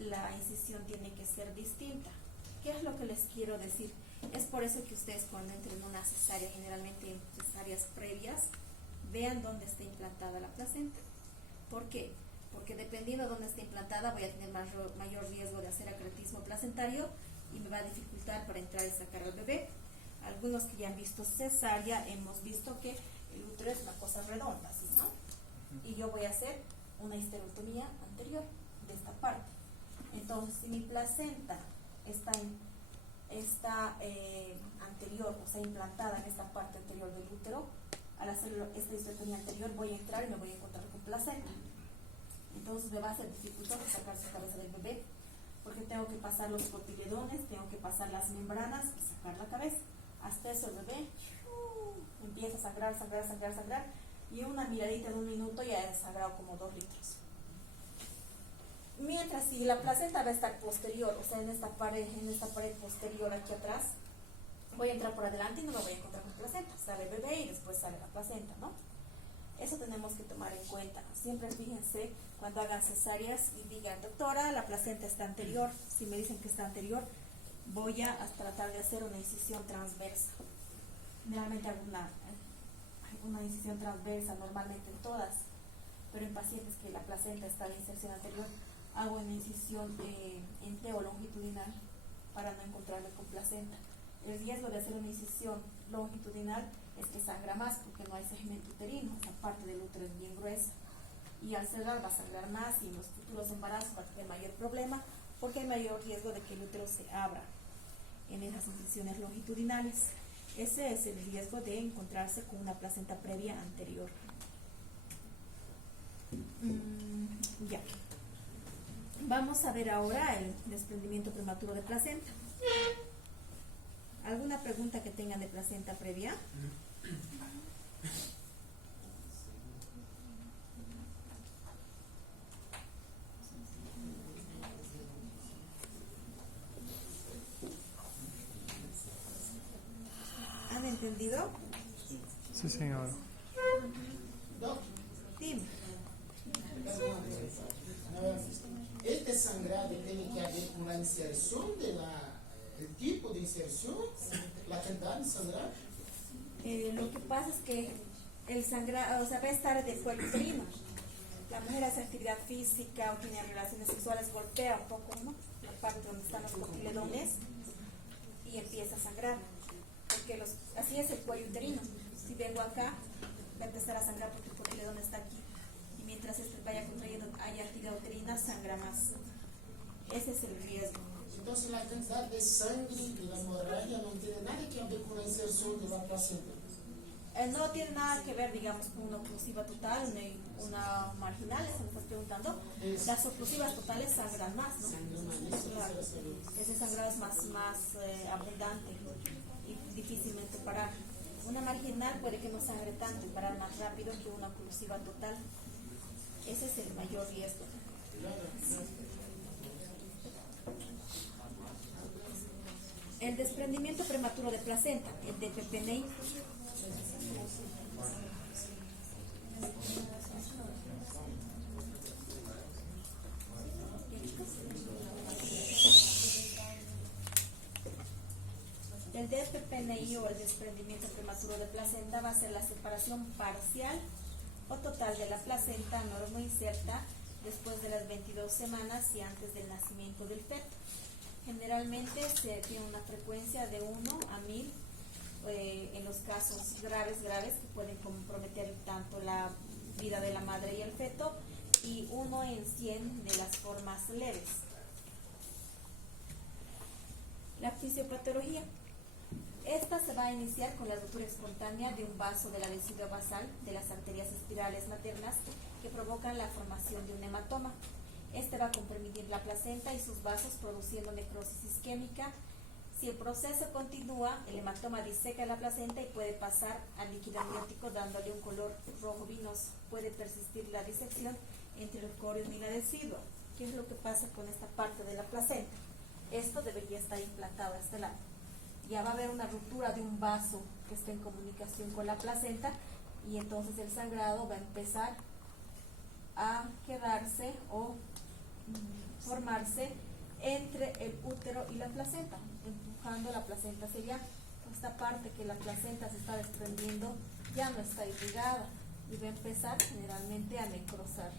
la incisión tiene que ser distinta. ¿Qué es lo que les quiero decir? Es por eso que ustedes cuando entren en una cesárea, generalmente en cesáreas previas, vean dónde está implantada la placenta. ¿Por qué? Porque dependiendo de dónde esté implantada voy a tener mayor riesgo de hacer acretismo placentario y me va a dificultar para entrar y sacar al bebé. Algunos que ya han visto cesárea, hemos visto que el útero es una cosa redonda, ¿sí, no? Y yo voy a hacer una histerectomía anterior de esta parte. Entonces, si mi placenta está anterior, o sea, implantada en esta parte anterior del útero, al hacer esta histerectomía anterior voy a entrar y me voy a encontrar con placenta. Entonces me va a hacer dificultoso sacar su cabeza del bebé, porque tengo que pasar los cotiledones, tengo que pasar las membranas y sacar la cabeza. Hasta eso el bebé empieza a sangrar, y una miradita de 1 minuto ya he sangrado como 2 litros. Mientras si la placenta va a estar posterior, o sea, en esta pared posterior aquí atrás, voy a entrar por adelante y no me voy a encontrar con placenta. Sale el bebé y después sale la placenta, ¿no? Eso tenemos que tomar en cuenta. Siempre fíjense cuando hagan cesáreas y digan, doctora, la placenta está anterior. Si me dicen que está anterior, voy a tratar de hacer una incisión transversa. Generalmente hago una incisión transversa, normalmente en todas, pero en pacientes que la placenta está en inserción anterior, hago una incisión longitudinal para no encontrarme con placenta. El riesgo de hacer una incisión longitudinal es que sangra más porque no hay segmento uterino, esa parte del útero es bien gruesa, y al cerrar va a sangrar más y en los futuros embarazos va a tener mayor problema porque hay mayor riesgo de que el útero se abra en esas incisiones longitudinales. Ese es el riesgo de encontrarse con una placenta previa anterior. Ya. Vamos a ver ahora el desprendimiento prematuro de placenta. ¿Alguna pregunta que tengan de placenta previa? ¿Han entendido? Sí, señor. Dime. Este sangrado tiene que haber con la inserción el tipo de inserción, la cantidad de sangrado. Lo que pasa es que el sangrado, o sea, va a estar de cuello uterino. La mujer hace actividad física o tiene relaciones sexuales, golpea un poco, ¿no?, la parte donde están los cotiledones y empieza a sangrar. Porque así es el cuello uterino. Si vengo acá, va a empezar a sangrar porque el cotiledón está aquí. Y mientras vaya contrayendo, haya actividad uterina, sangra más. Ese es el riesgo. Entonces la cantidad de sangre y la hemorragia no tiene nada que ver con la inserción de la placenta. No tiene nada que ver, digamos, con una oclusiva total, una marginal, eso me estás preguntando. Las oclusivas totales sangran más, ¿no? Claro. Ese sangrado es más abundante y difícilmente parar. Una marginal puede que no sangre tanto y parar más rápido que una oclusiva total. Ese es el mayor riesgo. El desprendimiento prematuro de placenta, el DPPNI. El DPPNI o el desprendimiento prematuro de placenta va a ser la separación parcial o total de la placenta normoinserta después de las 22 semanas y antes del nacimiento del feto. Generalmente se tiene una frecuencia de 1 a 1000 en los casos graves que pueden comprometer tanto la vida de la madre y el feto, y 1 en 100 de las formas leves. La fisiopatología. Esta se va a iniciar con la ruptura espontánea de un vaso de la vesícula basal de las arterias espirales maternas que provocan la formación de un hematoma. Este va a comprimir la placenta y sus vasos produciendo necrosis isquémica. Si el proceso continúa, el hematoma diseca la placenta y puede pasar al líquido amniótico dándole un color rojo vinoso. Puede persistir la disección entre el corium y la decidua. ¿Qué es lo que pasa con esta parte de la placenta? Esto debería estar implantado a este lado. Ya va a haber una ruptura de un vaso que está en comunicación con la placenta y entonces el sangrado va a empezar a quedarse o formarse entre el útero y la placenta, empujando la placenta hacia allá. Esta parte que la placenta se está desprendiendo ya no está irrigada y va a empezar generalmente a necrosar.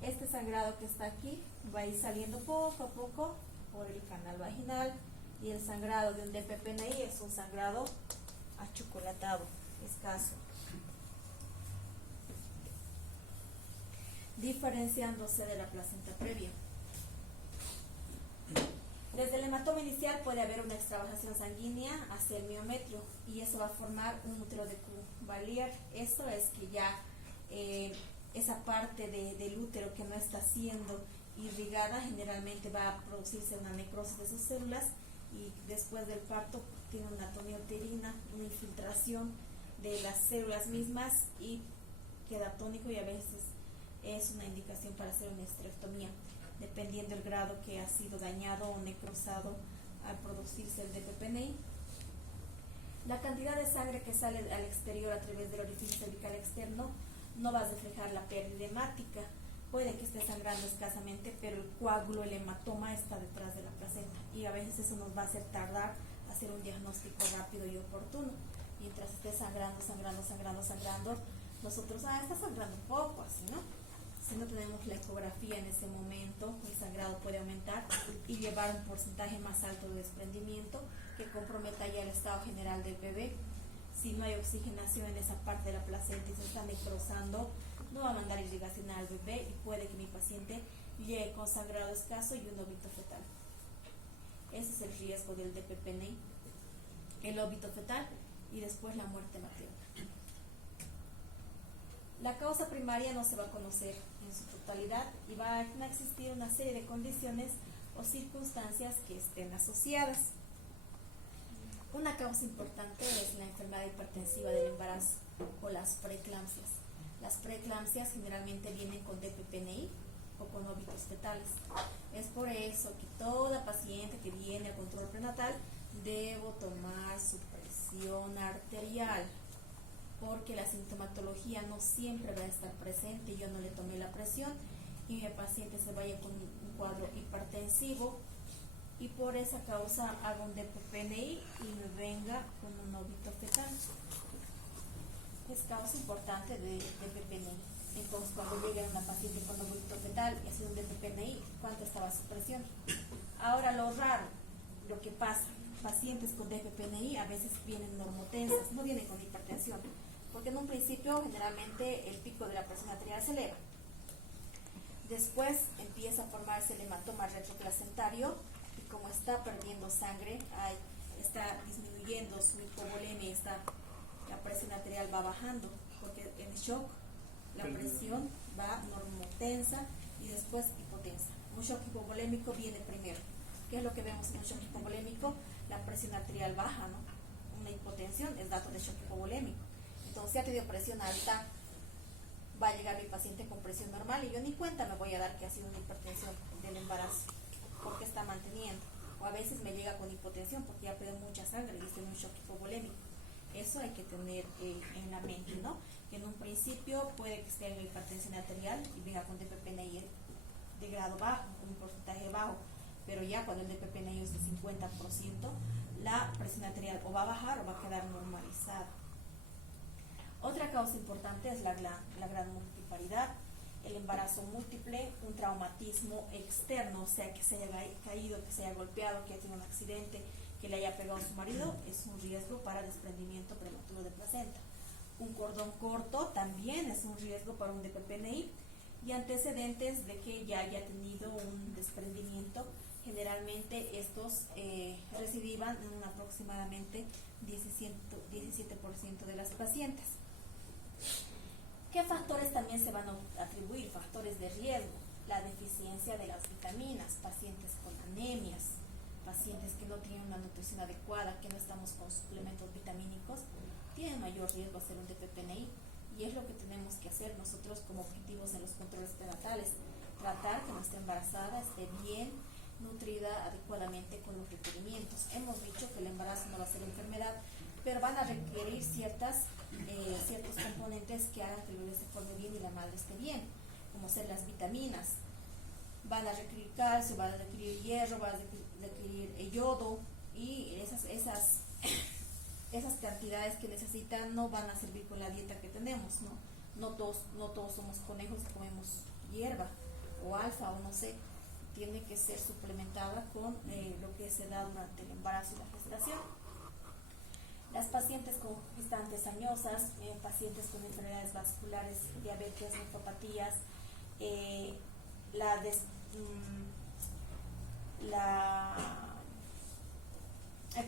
Este sangrado que está aquí va a ir saliendo poco a poco por el canal vaginal, y el sangrado de un DPPNI es un sangrado achocolatado, escaso, diferenciándose de la placenta previa. Desde el hematoma inicial puede haber una extravasación sanguínea hacia el miometrio, y eso va a formar un útero de Cuvalier. Eso es que ya esa parte del útero que no está siendo irrigada generalmente va a producirse una necrosis de sus células, y después del parto tiene una anatomía uterina, una infiltración de las células mismas y queda tónico, y a veces es una indicación para hacer una esterectomía, dependiendo del grado que ha sido dañado o necrosado al producirse el DPPNI. La cantidad de sangre que sale al exterior a través del orificio cervical externo no va a reflejar la pérdida hemática. Puede que esté sangrando escasamente, pero el coágulo, el hematoma, está detrás de la placenta, y a veces eso nos va a hacer tardar a hacer un diagnóstico rápido y oportuno. Mientras esté sangrando, nosotros, está sangrando poco, así, ¿no? Si no tenemos la ecografía en ese momento, el sangrado puede aumentar y llevar un porcentaje más alto de desprendimiento que comprometa ya el estado general del bebé. Si no hay oxigenación en esa parte de la placenta y se está necrosando, no va a mandar irrigación al bebé, y puede que mi paciente llegue con sangrado escaso y un óbito fetal. Ese es el riesgo del DPPNI, el óbito fetal y después la muerte materna. La causa primaria no se va a conocer en su totalidad, y va a existir una serie de condiciones o circunstancias que estén asociadas. Una causa importante es la enfermedad hipertensiva del embarazo o las preeclampsias. Las preeclampsias generalmente vienen con DPPNI o con óbitos fetales. Es por eso que toda paciente que viene a control prenatal debo tomar su presión arterial, porque la sintomatología no siempre va a estar presente. Yo no le tomé la presión y mi paciente se vaya con un cuadro hipertensivo, y por esa causa hago un DPPNI y me venga con un óbito fetal. Es causa importante de DPPNI. Entonces, cuando llegue una paciente con óbito fetal y hace un DPPNI, ¿cuánto estaba su presión? Ahora, lo raro, lo que pasa, pacientes con DPPNI a veces vienen normotensas, no vienen con hipertensión, porque en un principio generalmente el pico de la presión arterial se eleva. Después empieza a formarse el hematoma retroplacentario, y como está perdiendo sangre, está disminuyendo su hipovolemia, la presión arterial va bajando, porque en shock la presión va normotensa y después hipotensa. Un shock hipovolémico viene primero. ¿Qué es lo que vemos en un shock hipovolémico? La presión arterial baja, ¿no? Una hipotensión es dato de shock hipovolémico. Entonces, si ha tenido presión alta, va a llegar mi paciente con presión normal, y yo ni cuenta me voy a dar que ha sido una hipertensión del embarazo, porque está manteniendo. O a veces me llega con hipotensión porque ya perdió mucha sangre y está en un shock hipovolémico. Eso hay que tener en la mente, ¿no? Que en un principio puede que esté en hipertensión arterial y venga con DPPNI de grado bajo, con un porcentaje bajo, pero ya cuando el DPPNI es de 50%, la presión arterial o va a bajar o va a quedar normalizada. Otra causa importante es la gran multiparidad, el embarazo múltiple, un traumatismo externo, o sea, que se haya caído, que se haya golpeado, que haya tenido un accidente, que le haya pegado a su marido, es un riesgo para desprendimiento prematuro de placenta. Un cordón corto también es un riesgo para un DPPNI, y antecedentes de que ya haya tenido un desprendimiento. Generalmente estos recidivan en un aproximadamente 17% de las pacientes. ¿Qué factores también se van a atribuir? Factores de riesgo: la deficiencia de las vitaminas, pacientes con anemias, pacientes que no tienen una nutrición adecuada, que no estamos con suplementos vitamínicos, tienen mayor riesgo a hacer un DPPNI, y es lo que tenemos que hacer nosotros como objetivos en los controles prenatales: tratar que nuestra embarazada esté bien nutrida adecuadamente con los requerimientos. Hemos dicho que el embarazo no va a ser enfermedad, pero van a requerir ciertos componentes que hagan que el bebé se forme bien y la madre esté bien, como ser las vitaminas. van a requerir calcio, van a requerir hierro, van a requerir yodo, y esas cantidades que necesitan no van a servir con la dieta que tenemos, ¿no? No todos somos conejos y comemos hierba o alfa o no sé. Tiene que ser suplementada con lo que se da durante el embarazo y la gestación. Las pacientes con gestantes añosas, pacientes con enfermedades vasculares, diabetes, nefropatías, el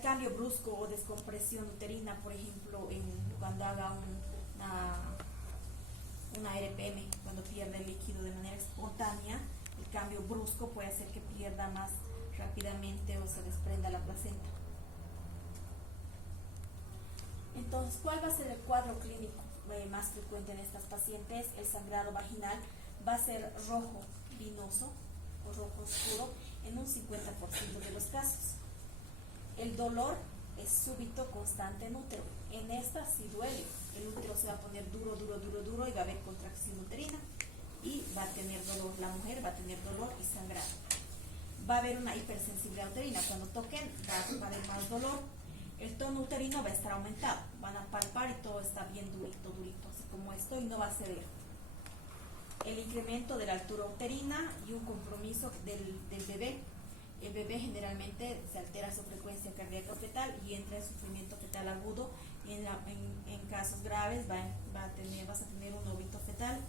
cambio brusco o descompresión uterina, por ejemplo, cuando haga una RPM, cuando pierde el líquido de manera espontánea, el cambio brusco puede hacer que pierda más rápidamente o se desprenda la placenta. Entonces, ¿cuál va a ser el cuadro clínico más frecuente en estas pacientes? El sangrado vaginal va a ser rojo vinoso o rojo oscuro en un 50% de los casos. El dolor es súbito, constante en útero. En esta sí duele. El útero se va a poner duro y va a haber contracción uterina y va a tener dolor. La mujer va a tener dolor y sangrado. Va a haber una hipersensibilidad uterina. Cuando toquen va a haber más dolor. El tono uterino va a estar aumentado. Van a palpar y todo está bien durito, así como esto, y no va a ceder. El incremento de la altura uterina y un compromiso del bebé. El bebé generalmente se altera su frecuencia cardíaca fetal y entra en sufrimiento fetal agudo, y en casos graves vas a tener un óbito fetal.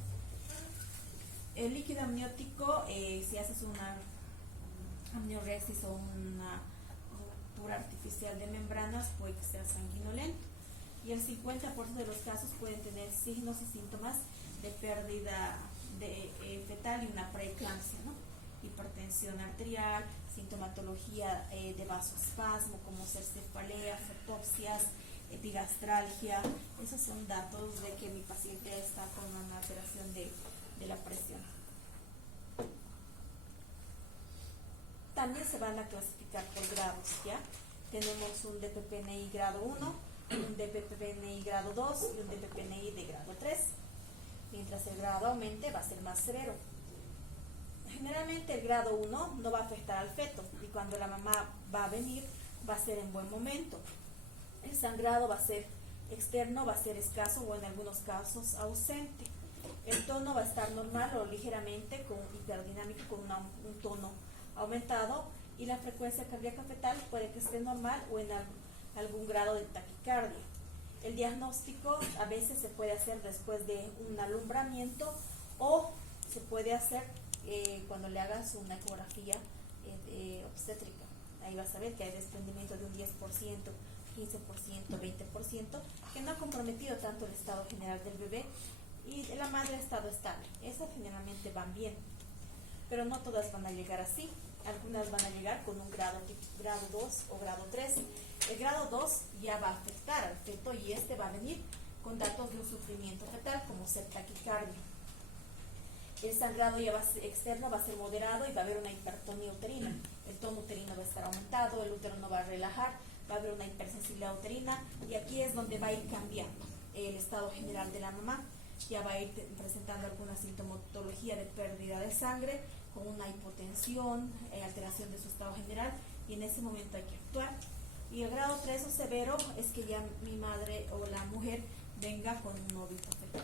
El líquido amniótico, si haces una amniorexis o una ruptura artificial de membranas, puede que sea sanguinolento, y el 50% de los casos pueden tener signos y síntomas de pérdida fetal y una preeclampsia, ¿no? Hipertensión arterial, sintomatología de vasoespasmo como ser cefalea, fotopsias, epigastralgia. Esos son datos de que mi paciente está con una alteración de la presión. También se van a clasificar por grados, ¿ya? Tenemos un DPPNI grado 1, un DPPNI grado 2 y un DPPNI de grado 3. Mientras el grado aumente, va a ser más severo. Generalmente el grado 1 no va a afectar al feto, y cuando la mamá va a venir, va a ser en buen momento. El sangrado va a ser externo, va a ser escaso o en algunos casos ausente. El tono va a estar normal o ligeramente con hiperdinamia, con un tono aumentado, y la frecuencia cardíaca fetal puede que esté normal o en algún grado de taquicardia. El diagnóstico a veces se puede hacer después de un alumbramiento, o se puede hacer cuando le hagas una ecografía obstétrica. Ahí vas a ver que hay desprendimiento de un 10%, 15%, 20%, que no ha comprometido tanto el estado general del bebé, y de la madre estado estable. Esas generalmente van bien, pero no todas van a llegar así. Algunas van a llegar con un grado 2 o grado 3. El grado 2 ya va a afectar al feto, y este va a venir con datos de un sufrimiento fetal como ser taquicardia. El sangrado ya externo va a ser moderado y va a haber una hipertonía uterina. El tono uterino va a estar aumentado, el útero no va a relajar, va a haber una hipersensibilidad uterina, y aquí es donde va a ir cambiando el estado general de la mamá. Ya va a ir presentando alguna sintomatología de pérdida de sangre, con una hipotensión, alteración de su estado general, y en ese momento hay que actuar. Y el grado 3 o severo es que ya mi madre o la mujer venga con un óbito fetal.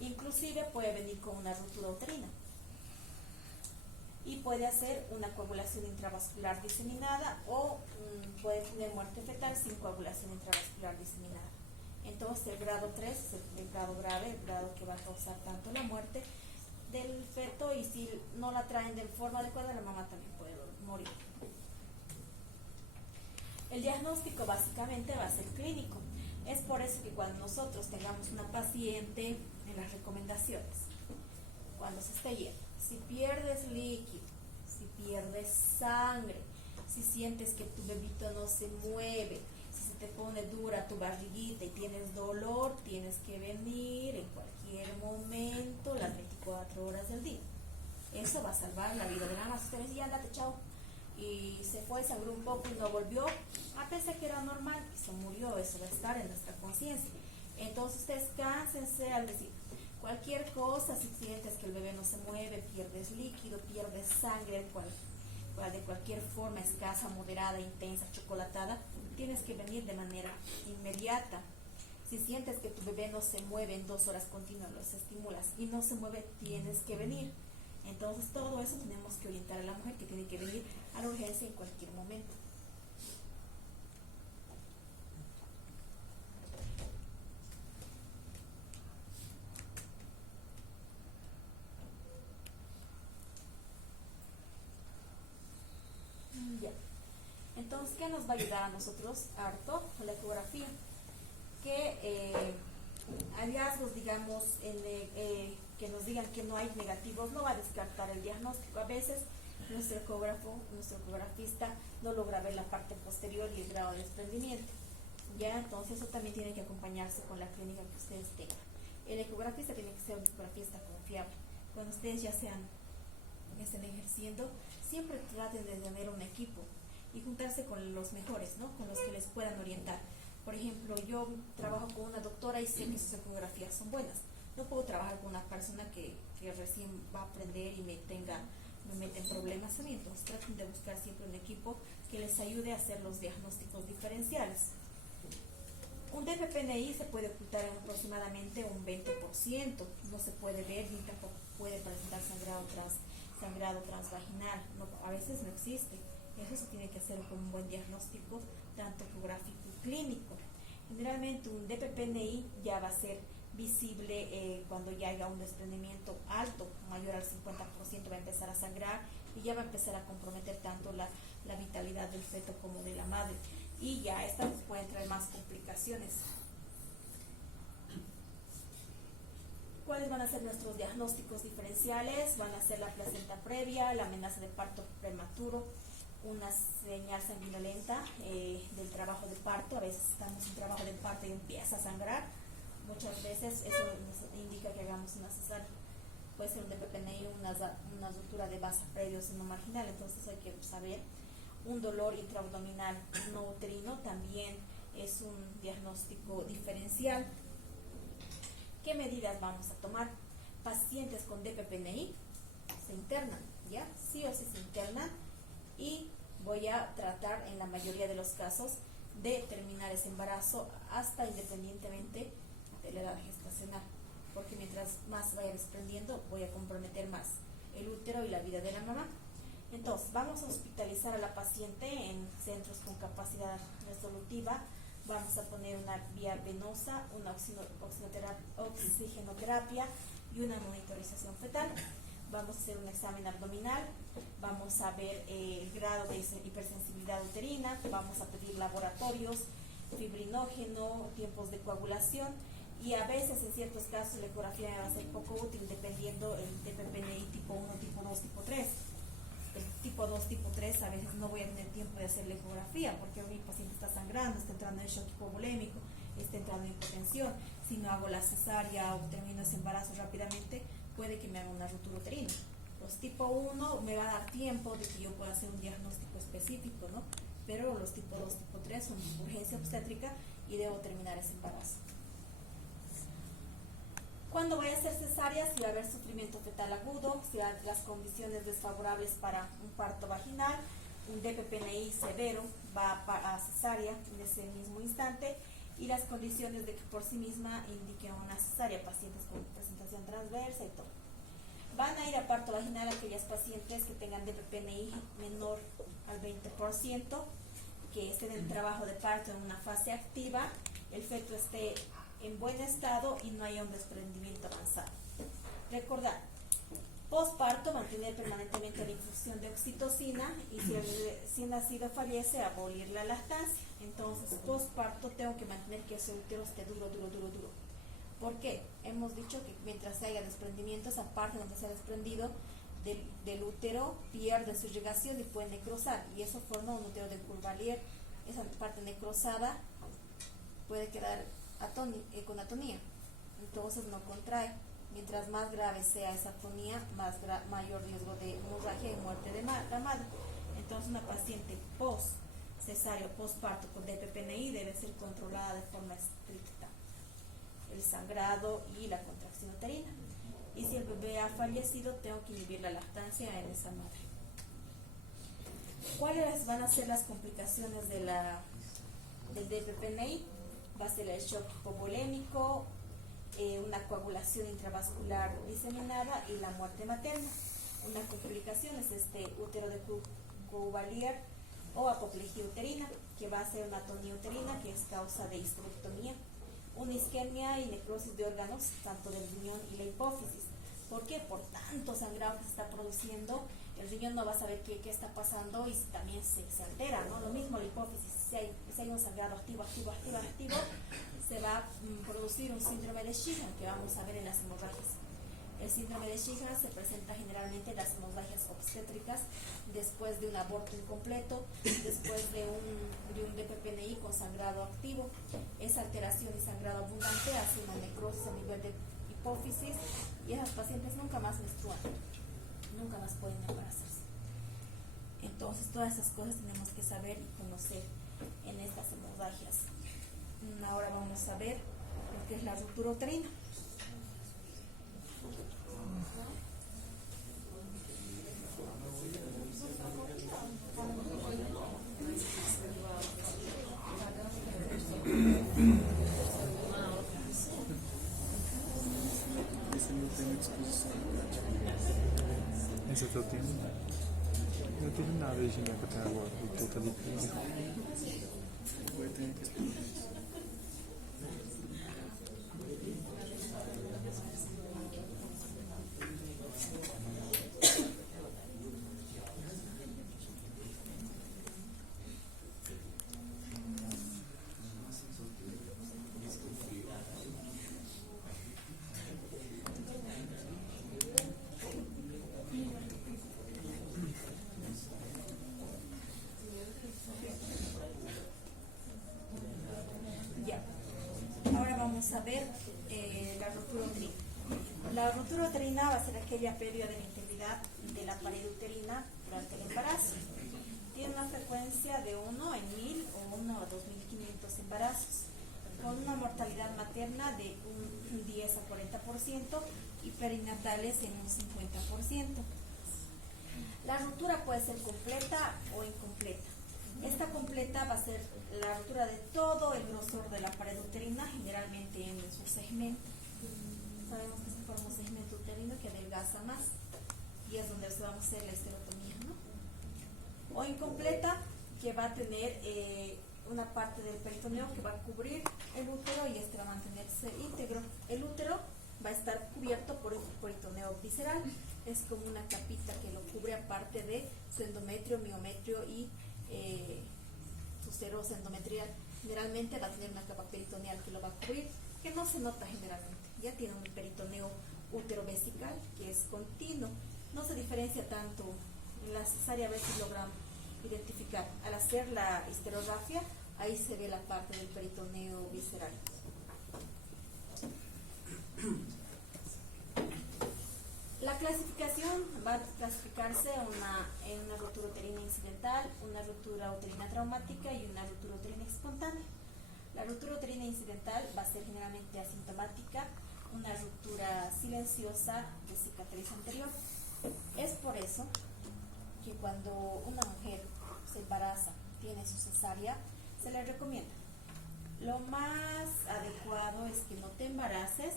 Inclusive puede venir con una ruptura uterina y puede hacer una coagulación intravascular diseminada, o puede tener muerte fetal sin coagulación intravascular diseminada. Entonces el grado 3 es el grado grave, el grado que va a causar tanto la muerte del feto, y si no la traen de forma adecuada, la mamá también puede morir. El diagnóstico básicamente va a ser clínico. Es por eso que cuando nosotros tengamos una paciente, en las recomendaciones, cuando se esté yendo, si pierdes líquido, si pierdes sangre, si sientes que tu bebito no se mueve, si se te pone dura tu barriguita y tienes dolor, tienes que venir en cualquier momento, las 24 horas del día. Eso va a salvar la vida de la mamá. Si usted me dice, ya andate, chao, y se fue, sangró un poco y no volvió, pensé que era normal y se murió, eso va a estar en nuestra conciencia. Entonces ustedes cánsense al decir, Cualquier cosa, si sientes que el bebé no se mueve, pierdes líquido, pierdes sangre, de cualquier forma escasa, moderada, intensa, chocolatada, tienes que venir de manera inmediata. Si sientes que tu bebé no se mueve en 2 horas continuas, los estimulas y no se mueve, tienes que venir. Entonces todo eso tenemos que orientar a la mujer que tiene que venir a la urgencia en cualquier momento. Ya. Entonces, ¿qué nos va a ayudar a nosotros? Harto, la ecografía. Que hallazgos, digamos, que nos digan que no hay negativos, no va a descartar el diagnóstico. A veces nuestro ecografista no logra ver la parte posterior y el grado de desprendimiento. Ya, entonces eso también tiene que acompañarse con la clínica que ustedes tengan. El ecografista tiene que ser un ecografista confiable. Cuando ustedes ya estén ejerciendo, siempre traten de tener un equipo y juntarse con los mejores, ¿no? Con los que les puedan orientar. Por ejemplo, yo trabajo con una doctora y sé que sus ecografías son buenas. No puedo trabajar con una persona que recién va a aprender y me mete en problemas a mí. Entonces traten de buscar siempre un equipo que les ayude a hacer los diagnósticos diferenciales. Un DPPNI se puede ocultar en aproximadamente un 20%. No se puede ver ni tampoco puede presentar sangrado transvaginal. No, a veces no existe. Eso se tiene que hacer con un buen diagnóstico, tanto ecográfico y clínico. Generalmente un DPPNI ya va a ser visible cuando ya haya un desprendimiento alto, mayor al 50%, va a empezar a sangrar y ya va a empezar a comprometer tanto la vitalidad del feto como de la madre. Y ya estas pueden traer más complicaciones. ¿Cuáles van a ser nuestros diagnósticos diferenciales? Van a ser la placenta previa, la amenaza de parto prematuro, una señal sanguinolenta del trabajo de parto. A veces estamos en trabajo de parto y empieza a sangrar. Muchas veces eso nos indica que hagamos una cesárea. Puede ser un DPPNI, una ruptura de base previo o seno marginal. Entonces hay que saber. Un dolor intraabdominal no uterino también es un diagnóstico diferencial. ¿Qué medidas vamos a tomar? Pacientes con DPPNI se internan, ¿ya? Sí o sí se internan, y voy a tratar en la mayoría de los casos de terminar ese embarazo hasta independientemente de la edad gestacional, porque mientras más vaya desprendiendo voy a comprometer más el útero y la vida de la mamá. Entonces vamos a hospitalizar a la paciente en centros con capacidad resolutiva. Vamos a poner una vía venosa, una oxigenoterapia y una monitorización fetal. Vamos a hacer un examen abdominal, vamos a ver el grado de hipersensibilidad uterina, vamos a pedir laboratorios, fibrinógeno, tiempos de coagulación, y a veces en ciertos casos la ecografía va a ser poco útil dependiendo el DPPNI tipo 1, tipo 2, tipo 3. El tipo 2, tipo 3 a veces no voy a tener tiempo de hacer la ecografía porque mi paciente está sangrando, está entrando en shock hipovolémico, está entrando en hipotensión. Si no hago la cesárea o termino ese embarazo rápidamente, puede que me haga una ruptura uterina. Los tipo 1 me va a dar tiempo de que yo pueda hacer un diagnóstico específico, ¿no? Pero los tipo 2, tipo 3 son urgencia obstétrica y debo terminar ese embarazo. Cuando voy a hacer cesárea, si va a haber sufrimiento fetal agudo, si hay las condiciones desfavorables para un parto vaginal, un DPPNI severo va a cesárea en ese mismo instante, y las condiciones de que por sí misma indiquen una cesárea, pacientes con presentación transversa y todo. Van a ir a parto vaginal aquellas pacientes que tengan DPPNI menor al 20%, que estén en trabajo de parto en una fase activa, el feto esté en buen estado y no haya un desprendimiento avanzado. Recordar, postparto, mantener permanentemente la infusión de oxitocina, y si el nacido fallece, abolir la lactancia. Entonces, postparto tengo que mantener que ese útero esté duro. ¿Por qué? Hemos dicho que mientras haya desprendimientos, aparte donde se ha desprendido del útero, pierde su irrigación y puede necrosar, y eso forma un útero de Courvalier. Esa parte necrosada puede quedar con atonía, entonces no contrae. Mientras más grave sea esa atonía, mayor riesgo de hemorragia y muerte de la madre. Entonces una paciente postparto con DPPNI debe ser controlada de forma estricta. El sangrado y la contracción uterina. Y si el bebé ha fallecido, tengo que inhibir la lactancia en esa madre. ¿Cuáles van a ser las complicaciones del DPPNI? Va a ser el shock hipovolémico, una coagulación intravascular diseminada y la muerte materna. Una complicación es útero de Cuvalier o apoplejía uterina, que va a ser una atonía uterina, que es causa de histerectomía, una isquemia y necrosis de órganos, tanto del riñón y la hipófisis. ¿Por qué? Por tanto sangrado que se está produciendo, el riñón no va a saber qué está pasando y también se altera, ¿no? Lo mismo la hipófisis, si hay un sangrado activo, se va a producir un síndrome de Sheehan, que vamos a ver en las hemorragias. El síndrome de Sheehan se presenta generalmente en las hemorragias obstétricas después de un aborto incompleto, después de un DPPNI con sangrado activo. Esa alteración y sangrado abundante hace una necrosis a nivel de hipófisis y esas pacientes nunca más menstruan, nunca más pueden embarazarse. Entonces todas esas cosas tenemos que saber y conocer en estas hemorragias. Ahora vamos a ver lo que es la ruptura uterina. Ese no tiene exposición. Esse é o teu tempo? Eu não tive nada de gineco até agora. O teu tá ali. Vai ter que explicar isso. Vamos a ver la ruptura uterina. La ruptura uterina va a ser aquella pérdida de la integridad de la pared uterina durante el embarazo. Tiene una frecuencia de 1 en 1000 o 1 a 2500 embarazos, con una mortalidad materna de un 10 a 40% y perinatales en un 50%. La ruptura puede ser completa o incompleta. Esta completa va a ser la ruptura de todo el grosor de la pared uterina, generalmente en su segmento. Sabemos que se forma un segmento uterino que adelgaza más y es donde vamos a hacer la esterotomía, ¿no? O incompleta, que va a tener una parte del peritoneo que va a cubrir el útero y este va a mantenerse íntegro. El útero va a estar cubierto por el peritoneo visceral. Es como una capita que lo cubre aparte de su endometrio, miometrio y su serosa endometrial. Generalmente va a tener una capa peritoneal que lo va a cubrir, que no se nota generalmente. Ya tiene un peritoneo útero-vesical que es continuo. No se diferencia tanto. En la cesárea a veces logran identificar. Al hacer la histerografía, ahí se ve la parte del peritoneo visceral. La clasificación va a clasificarse en una ruptura uterina incidental, una ruptura uterina traumática y una ruptura uterina espontánea. La ruptura uterina incidental va a ser generalmente asintomática, una ruptura silenciosa de cicatriz anterior. Es por eso que cuando una mujer se embaraza, tiene su cesárea, se le recomienda. Lo más adecuado es que no te embaraces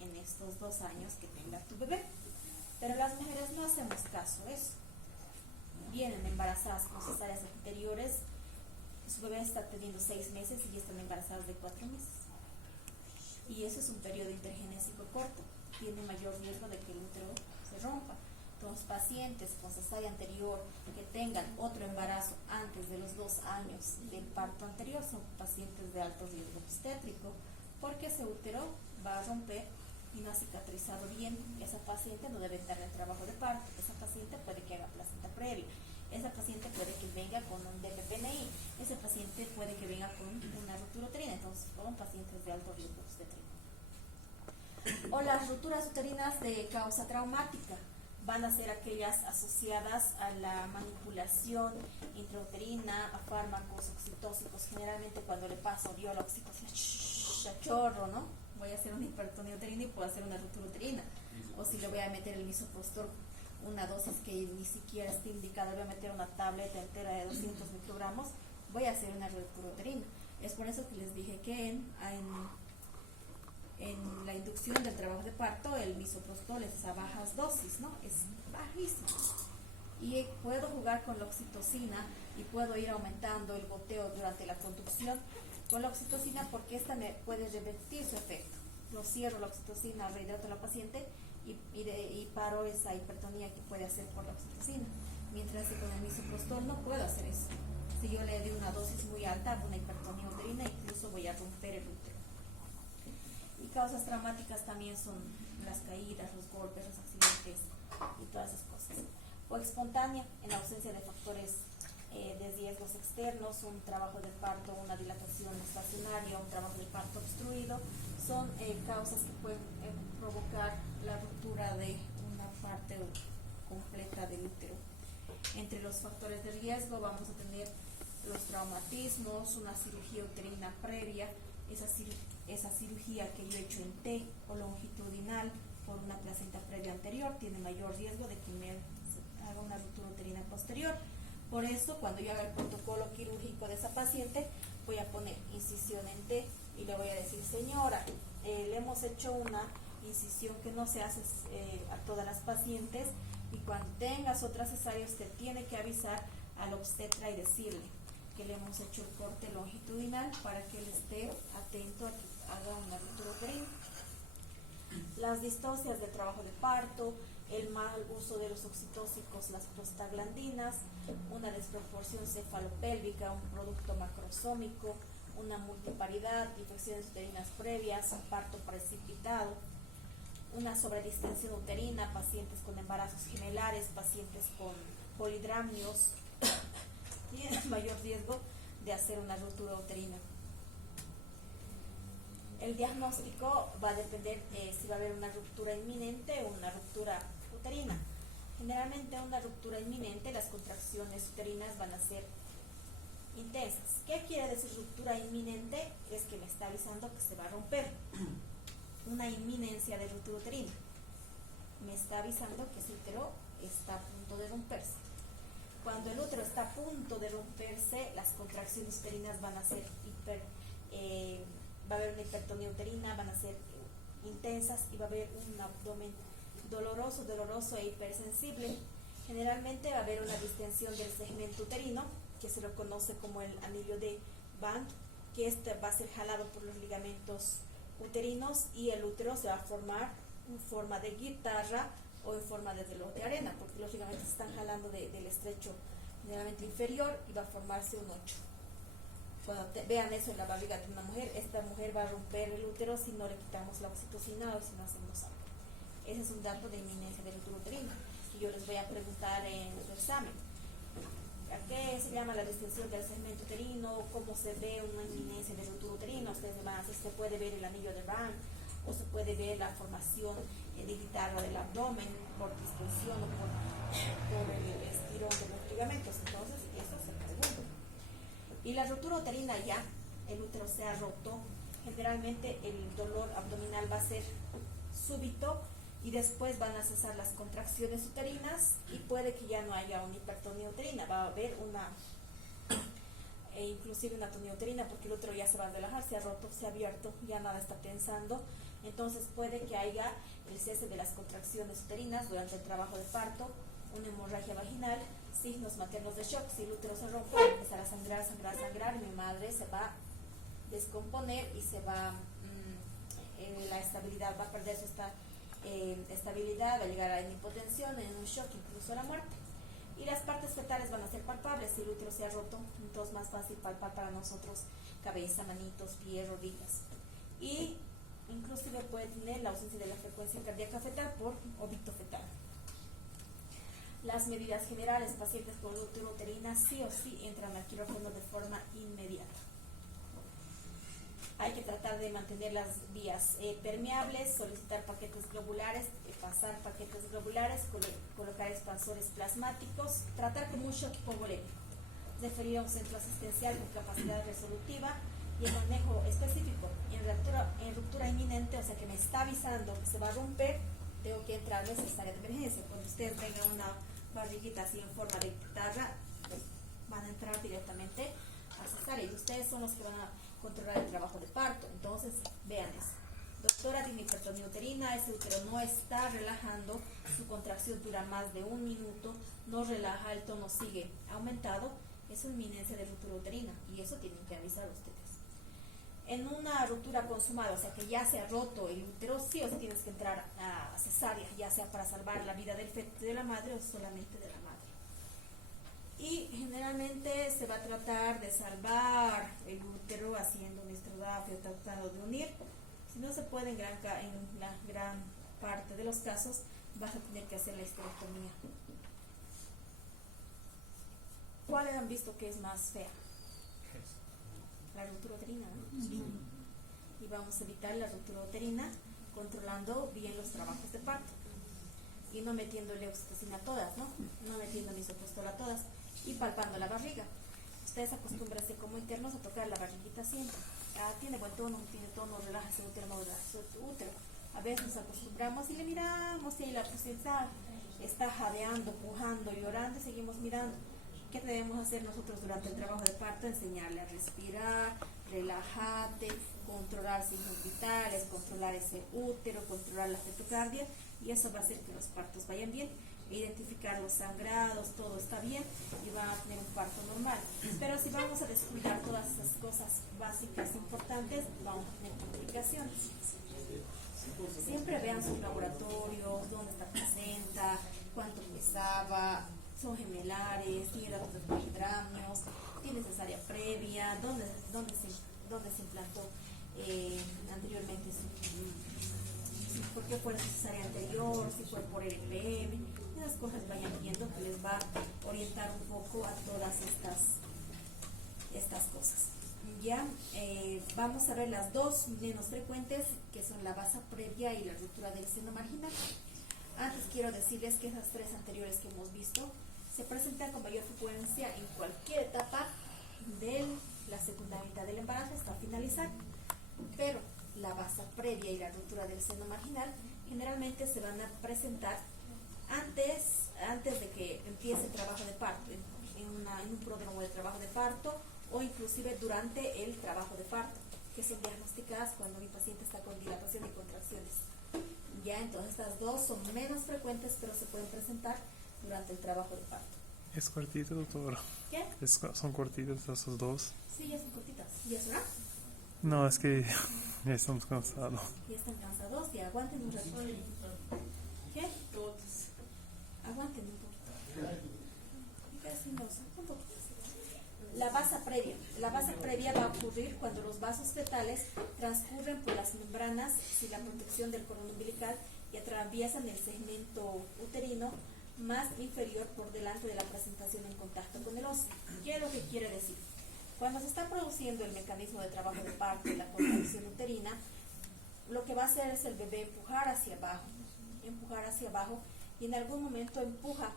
en estos 2 años que tenga tu bebé. Pero las mujeres no hacemos caso a eso. Vienen embarazadas con cesáreas anteriores, su bebé está teniendo 6 meses y ya están embarazadas de 4 meses. Y eso es un periodo intergenésico corto. Tiene mayor riesgo de que el útero se rompa. Entonces, pacientes con cesárea anterior que tengan otro embarazo antes de los 2 años del parto anterior son pacientes de alto riesgo obstétrico, porque ese útero va a romper y no ha cicatrizado bien. Esa paciente no debe estar en trabajo de parto. Esa paciente puede que haga placenta previa. Esa paciente puede que venga con un DPPNI. Ese paciente puede que venga con una ruptura uterina. Entonces, son pacientes de alto riesgo obstétrico. O las rupturas uterinas de causa traumática van a ser aquellas asociadas a la manipulación intrauterina, a fármacos oxitóxicos. Generalmente cuando le pasa oriola, oxitocina, a chorro, ¿no? voy a hacer una hipertonía uterina y puedo hacer una ruptura uterina. O si le voy a meter el misoprostol, una dosis que ni siquiera está indicada, voy a meter una tableta entera de 200 microgramos, voy a hacer una ruptura uterina. Es por eso que les dije que en la inducción del trabajo de parto el misoprostol es a bajas dosis, ¿no? Es bajísimo. Y puedo jugar con la oxitocina y puedo ir aumentando el goteo durante la conducción con la oxitocina, porque esta me puede revertir su efecto. Lo cierro la oxitocina, rehidrato a la paciente y paro esa hipertonía que puede hacer por la oxitocina. Mientras que con el misoprostol no puedo hacer eso. Si yo le doy una dosis muy alta, una hipertonía uterina, incluso voy a romper el útero. Y causas traumáticas también son las caídas, los golpes, los accidentes y todas esas cosas. O espontánea, en ausencia de factores de riesgos externos, un trabajo de parto, una dilatación estacionaria, un trabajo de parto obstruido, son causas que pueden provocar la ruptura de una parte completa del útero. Entre los factores de riesgo vamos a tener los traumatismos, una cirugía uterina previa, esa cirugía que yo he hecho en T o longitudinal por una placenta previa anterior tiene mayor riesgo de que me haga una ruptura uterina posterior. Por eso, cuando yo haga el protocolo quirúrgico de esa paciente, voy a poner incisión en T y le voy a decir, señora, le hemos hecho una incisión que no se hace a todas las pacientes, y cuando tengas otra cesárea usted tiene que avisar al obstetra y decirle que le hemos hecho el corte longitudinal para que él esté atento a que haga una ruptura uterina. Las distocias del trabajo de parto, el mal uso de los oxitóxicos, las prostaglandinas, una desproporción cefalopélvica, un producto macrosómico, una multiparidad, infecciones uterinas previas, un parto precipitado, una sobredistensión uterina, pacientes con embarazos gemelares, pacientes con polidramnios, tienen mayor riesgo de hacer una ruptura uterina. El diagnóstico va a depender si va a haber una ruptura inminente o una ruptura uterina. Generalmente una ruptura inminente, las contracciones uterinas van a ser intensas. ¿Qué quiere decir ruptura inminente? Es que me está avisando que se va a romper. Una inminencia de ruptura uterina me está avisando que ese útero está a punto de romperse. Cuando el útero está a punto de romperse, las contracciones uterinas van a ser va a haber una hipertonía uterina, van a ser intensas y va a haber un abdomen doloroso e hipersensible. Generalmente va a haber una distensión del segmento uterino, que se lo conoce como el anillo de Band, que este va a ser jalado por los ligamentos uterinos y el útero se va a formar en forma de guitarra o en forma de reloj de arena, porque los ligamentos están jalando del estrecho generalmente inferior y va a formarse un 8. Cuando vean eso en la barriga de una mujer, esta mujer va a romper el útero si no le quitamos la oxitocina o si no hacemos algo. Ese es un dato de inminencia del útero uterino que yo les voy a preguntar en su examen. ¿A qué se llama la distensión del segmento uterino? ¿Cómo se ve una inminencia del útero uterino? Ustedes van a decir, se puede ver el anillo de Band o se puede ver la formación de guitarra del abdomen por distensión o por el estirón de los ligamentos. Entonces, eso se pregunta. Y la ruptura uterina ya, el útero se ha roto, generalmente el dolor abdominal va a ser súbito y después van a cesar las contracciones uterinas y puede que ya no haya una hipertonía uterina, va a haber inclusive una tonía uterina, porque el útero ya se va a relajar, se ha roto, se ha abierto, ya nada está tensando. Entonces puede que haya el cese de las contracciones uterinas durante el trabajo de parto, una hemorragia vaginal, signos maternos de shock. Si el útero se rompe, va a empezar a sangrar, mi madre se va a descomponer y se va la estabilidad, va a perder su estabilidad, va a llegar a la hipotensión, en un shock, incluso a la muerte. Y las partes fetales van a ser palpables. Si el útero se ha roto, entonces es más fácil palpar para nosotros cabeza, manitos, pies, rodillas. Y inclusive puede tener la ausencia de la frecuencia cardíaca fetal por óbito fetal. Las medidas generales, pacientes con útero uterina sí o sí entran al quirófano de forma inmediata. Hay que tratar de mantener las vías permeables, solicitar paquetes globulares, pasar paquetes globulares, colocar expansores plasmáticos, tratar con un shock hipovolémico, referir a un centro asistencial con capacidad resolutiva y el manejo específico en ruptura inminente, o sea que me está avisando que se va a romper, tengo que entrar a cesárea de emergencia. Cuando ustedes tengan una barriguita así en forma de guitarra, pues, van a entrar directamente a cesárea y ustedes son los que van a controlar el trabajo de parto. Entonces, vean eso. Doctora, tiene hipertonía uterina, ese útero no está relajando, su contracción dura más de 1 minuto, no relaja, el tono sigue aumentado, es una inminencia de ruptura uterina y eso tienen que avisar ustedes. En una ruptura consumada, o sea que ya se ha roto el útero, sí o sí tienes que entrar a cesárea, ya sea para salvar la vida del feto de la madre o solamente de la madre. Y generalmente se va a tratar de salvar el útero haciendo un estrogafio, tratando de unir. Si no se puede en la gran parte de los casos, vas a tener que hacer la histerectomía. ¿Cuáles han visto que es más fea? La ruptura uterina, ¿no? Sí. Y vamos a evitar la ruptura uterina controlando bien los trabajos de parto y no metiéndole oxitocina a todas, ¿no? No metiendo misoprostol a todas y palpando la barriga. Ustedes acostúmbrense como internos a tocar la barriguita siempre. Tiene buen tono, tiene tono, relaja ese útero, no relaja ese útero. A veces nos acostumbramos y le miramos y ahí la paciente está jadeando, pujando, llorando y seguimos mirando. ¿Qué debemos hacer nosotros durante el trabajo de parto? Enseñarle a respirar, relajarte, controlar signos vitales, controlar ese útero, controlar la fetocardia y eso va a hacer que los partos vayan bien, identificar los sangrados, todo está bien y van a tener un parto normal. Pero si vamos a descuidar todas esas cosas básicas importantes, vamos a tener complicaciones. Siempre vean sus laboratorios, dónde está la placenta, cuánto pesaba, son gemelares, tiene datos de poligramios, tiene cesárea previa, dónde se implantó anteriormente, por qué fue la cesárea anterior, si fue por el IPM. Esas cosas vayan viendo que les va a orientar un poco a todas estas cosas. Ya vamos a ver las dos menos frecuentes, que son la basa previa y la ruptura del seno marginal. Antes quiero decirles que esas tres anteriores que hemos visto se presentan con mayor frecuencia en cualquier etapa de la segunda mitad del embarazo hasta finalizar, pero la basa previa y la ruptura del seno marginal generalmente se van a presentar antes de que empiece el trabajo de parto, en un pródromo de trabajo de parto o inclusive durante el trabajo de parto, que son diagnosticadas cuando mi paciente está con dilatación y contracciones. Ya, entonces estas dos son menos frecuentes, pero se pueden presentar durante el trabajo de parto. ¿Es cortito, doctor? ¿Qué? ¿Son cortitos esos dos? Sí, ya son cortitas. ¿Ya será? No, es que ya estamos cansados. Ya están cansados y aguanten un ratito. ¿Qué? Aguanten un poquito. Casi no, un poquito. La basa previa va a ocurrir cuando los vasos fetales transcurren por las membranas sin la protección del cordón umbilical y atraviesan el segmento uterino más inferior por delante de la presentación en contacto con el óseo. ¿Qué es lo que quiere decir? Cuando se está produciendo el mecanismo de trabajo de parto y la contracción uterina, lo que va a hacer es el bebé empujar hacia abajo y en algún momento empuja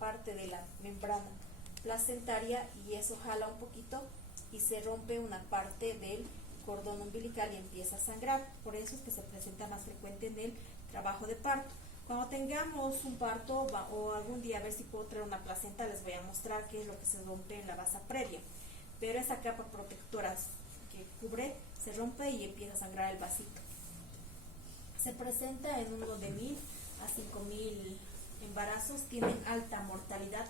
parte de la membrana placentaria y eso jala un poquito y se rompe una parte del cordón umbilical y empieza a sangrar. Por eso es que se presenta más frecuente en el trabajo de parto. Cuando tengamos un parto o algún día a ver si puedo traer una placenta, les voy a mostrar qué es lo que se rompe en la basa previa. Pero esa capa protectora que cubre se rompe y empieza a sangrar el vasito. Se presenta en uno de 1000 a 5000 embarazos, tienen alta mortalidad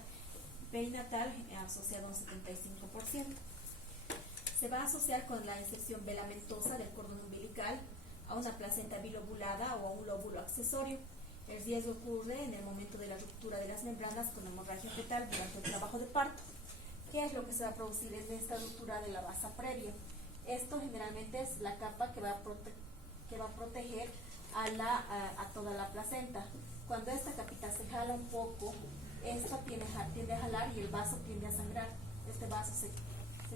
perinatal asociada a un 75%. Se va a asociar con la inserción velamentosa del cordón umbilical a una placenta bilobulada o a un lóbulo accesorio. El riesgo ocurre en el momento de la ruptura de las membranas con hemorragia fetal durante el trabajo de parto. ¿Qué es lo que se va a producir en esta ruptura de la basa previa? Esto generalmente es la capa que va a proteger a toda la placenta. Cuando esta capita se jala un poco, esto tiende a jalar y el vaso tiende a sangrar. Este vaso se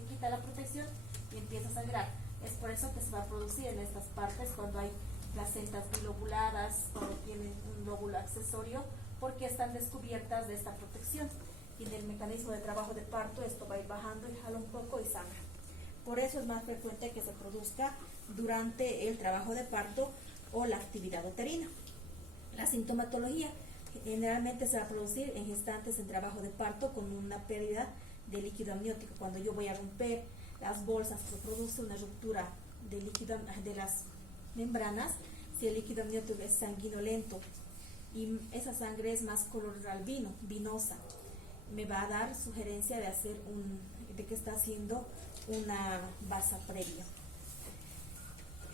quita la protección y empieza a sangrar. Es por eso que se va a producir en estas partes cuando hay placentas bilobuladas, cuando tienen un lóbulo accesorio, porque están descubiertas de esta protección. Y en el mecanismo de trabajo de parto esto va a ir bajando y jala un poco y sangra. Por eso es más frecuente que se produzca durante el trabajo de parto o la actividad uterina. La sintomatología generalmente se va a producir en gestantes en trabajo de parto con una pérdida de líquido amniótico. Cuando yo voy a romper las bolsas, se produce una ruptura de líquido de las membranas. Si el líquido amniótico es sanguinolento y esa sangre es más color albino, vinosa, me va a dar sugerencia de hacer de que está haciendo una vasa previa.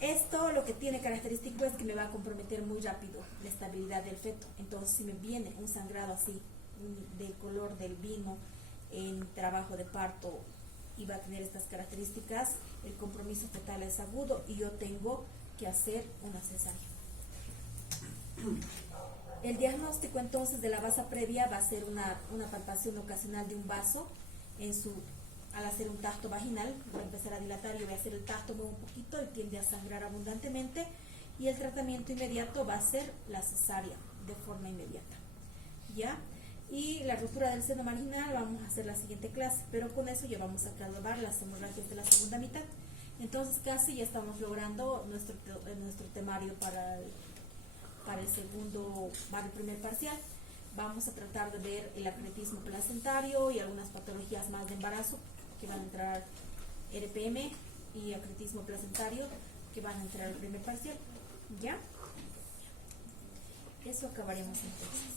Esto lo que tiene característico es que me va a comprometer muy rápido la estabilidad del feto. Entonces, si me viene un sangrado así, del color del vino en trabajo de parto y va a tener estas características, el compromiso fetal es agudo y yo tengo que hacer una cesárea. El diagnóstico entonces de la vasa previa va a ser una palpación ocasional de un vaso al hacer un tacto vaginal. Voy a empezar a dilatar, yo voy a hacer el tacto, muevo un poquito y tiende a sangrar abundantemente, y el tratamiento inmediato va a ser la cesárea de forma inmediata, ¿ya? Y la ruptura del seno marginal vamos a hacer la siguiente clase, pero con eso ya vamos a acabar las hemorragias de la segunda mitad. Entonces casi ya estamos logrando nuestro temario para el primer parcial. Vamos a tratar de ver el acretismo placentario y algunas patologías más de embarazo que van a entrar, RPM y acretismo placentario que van a entrar al primer parcial. ¿Ya? Eso acabaremos entonces.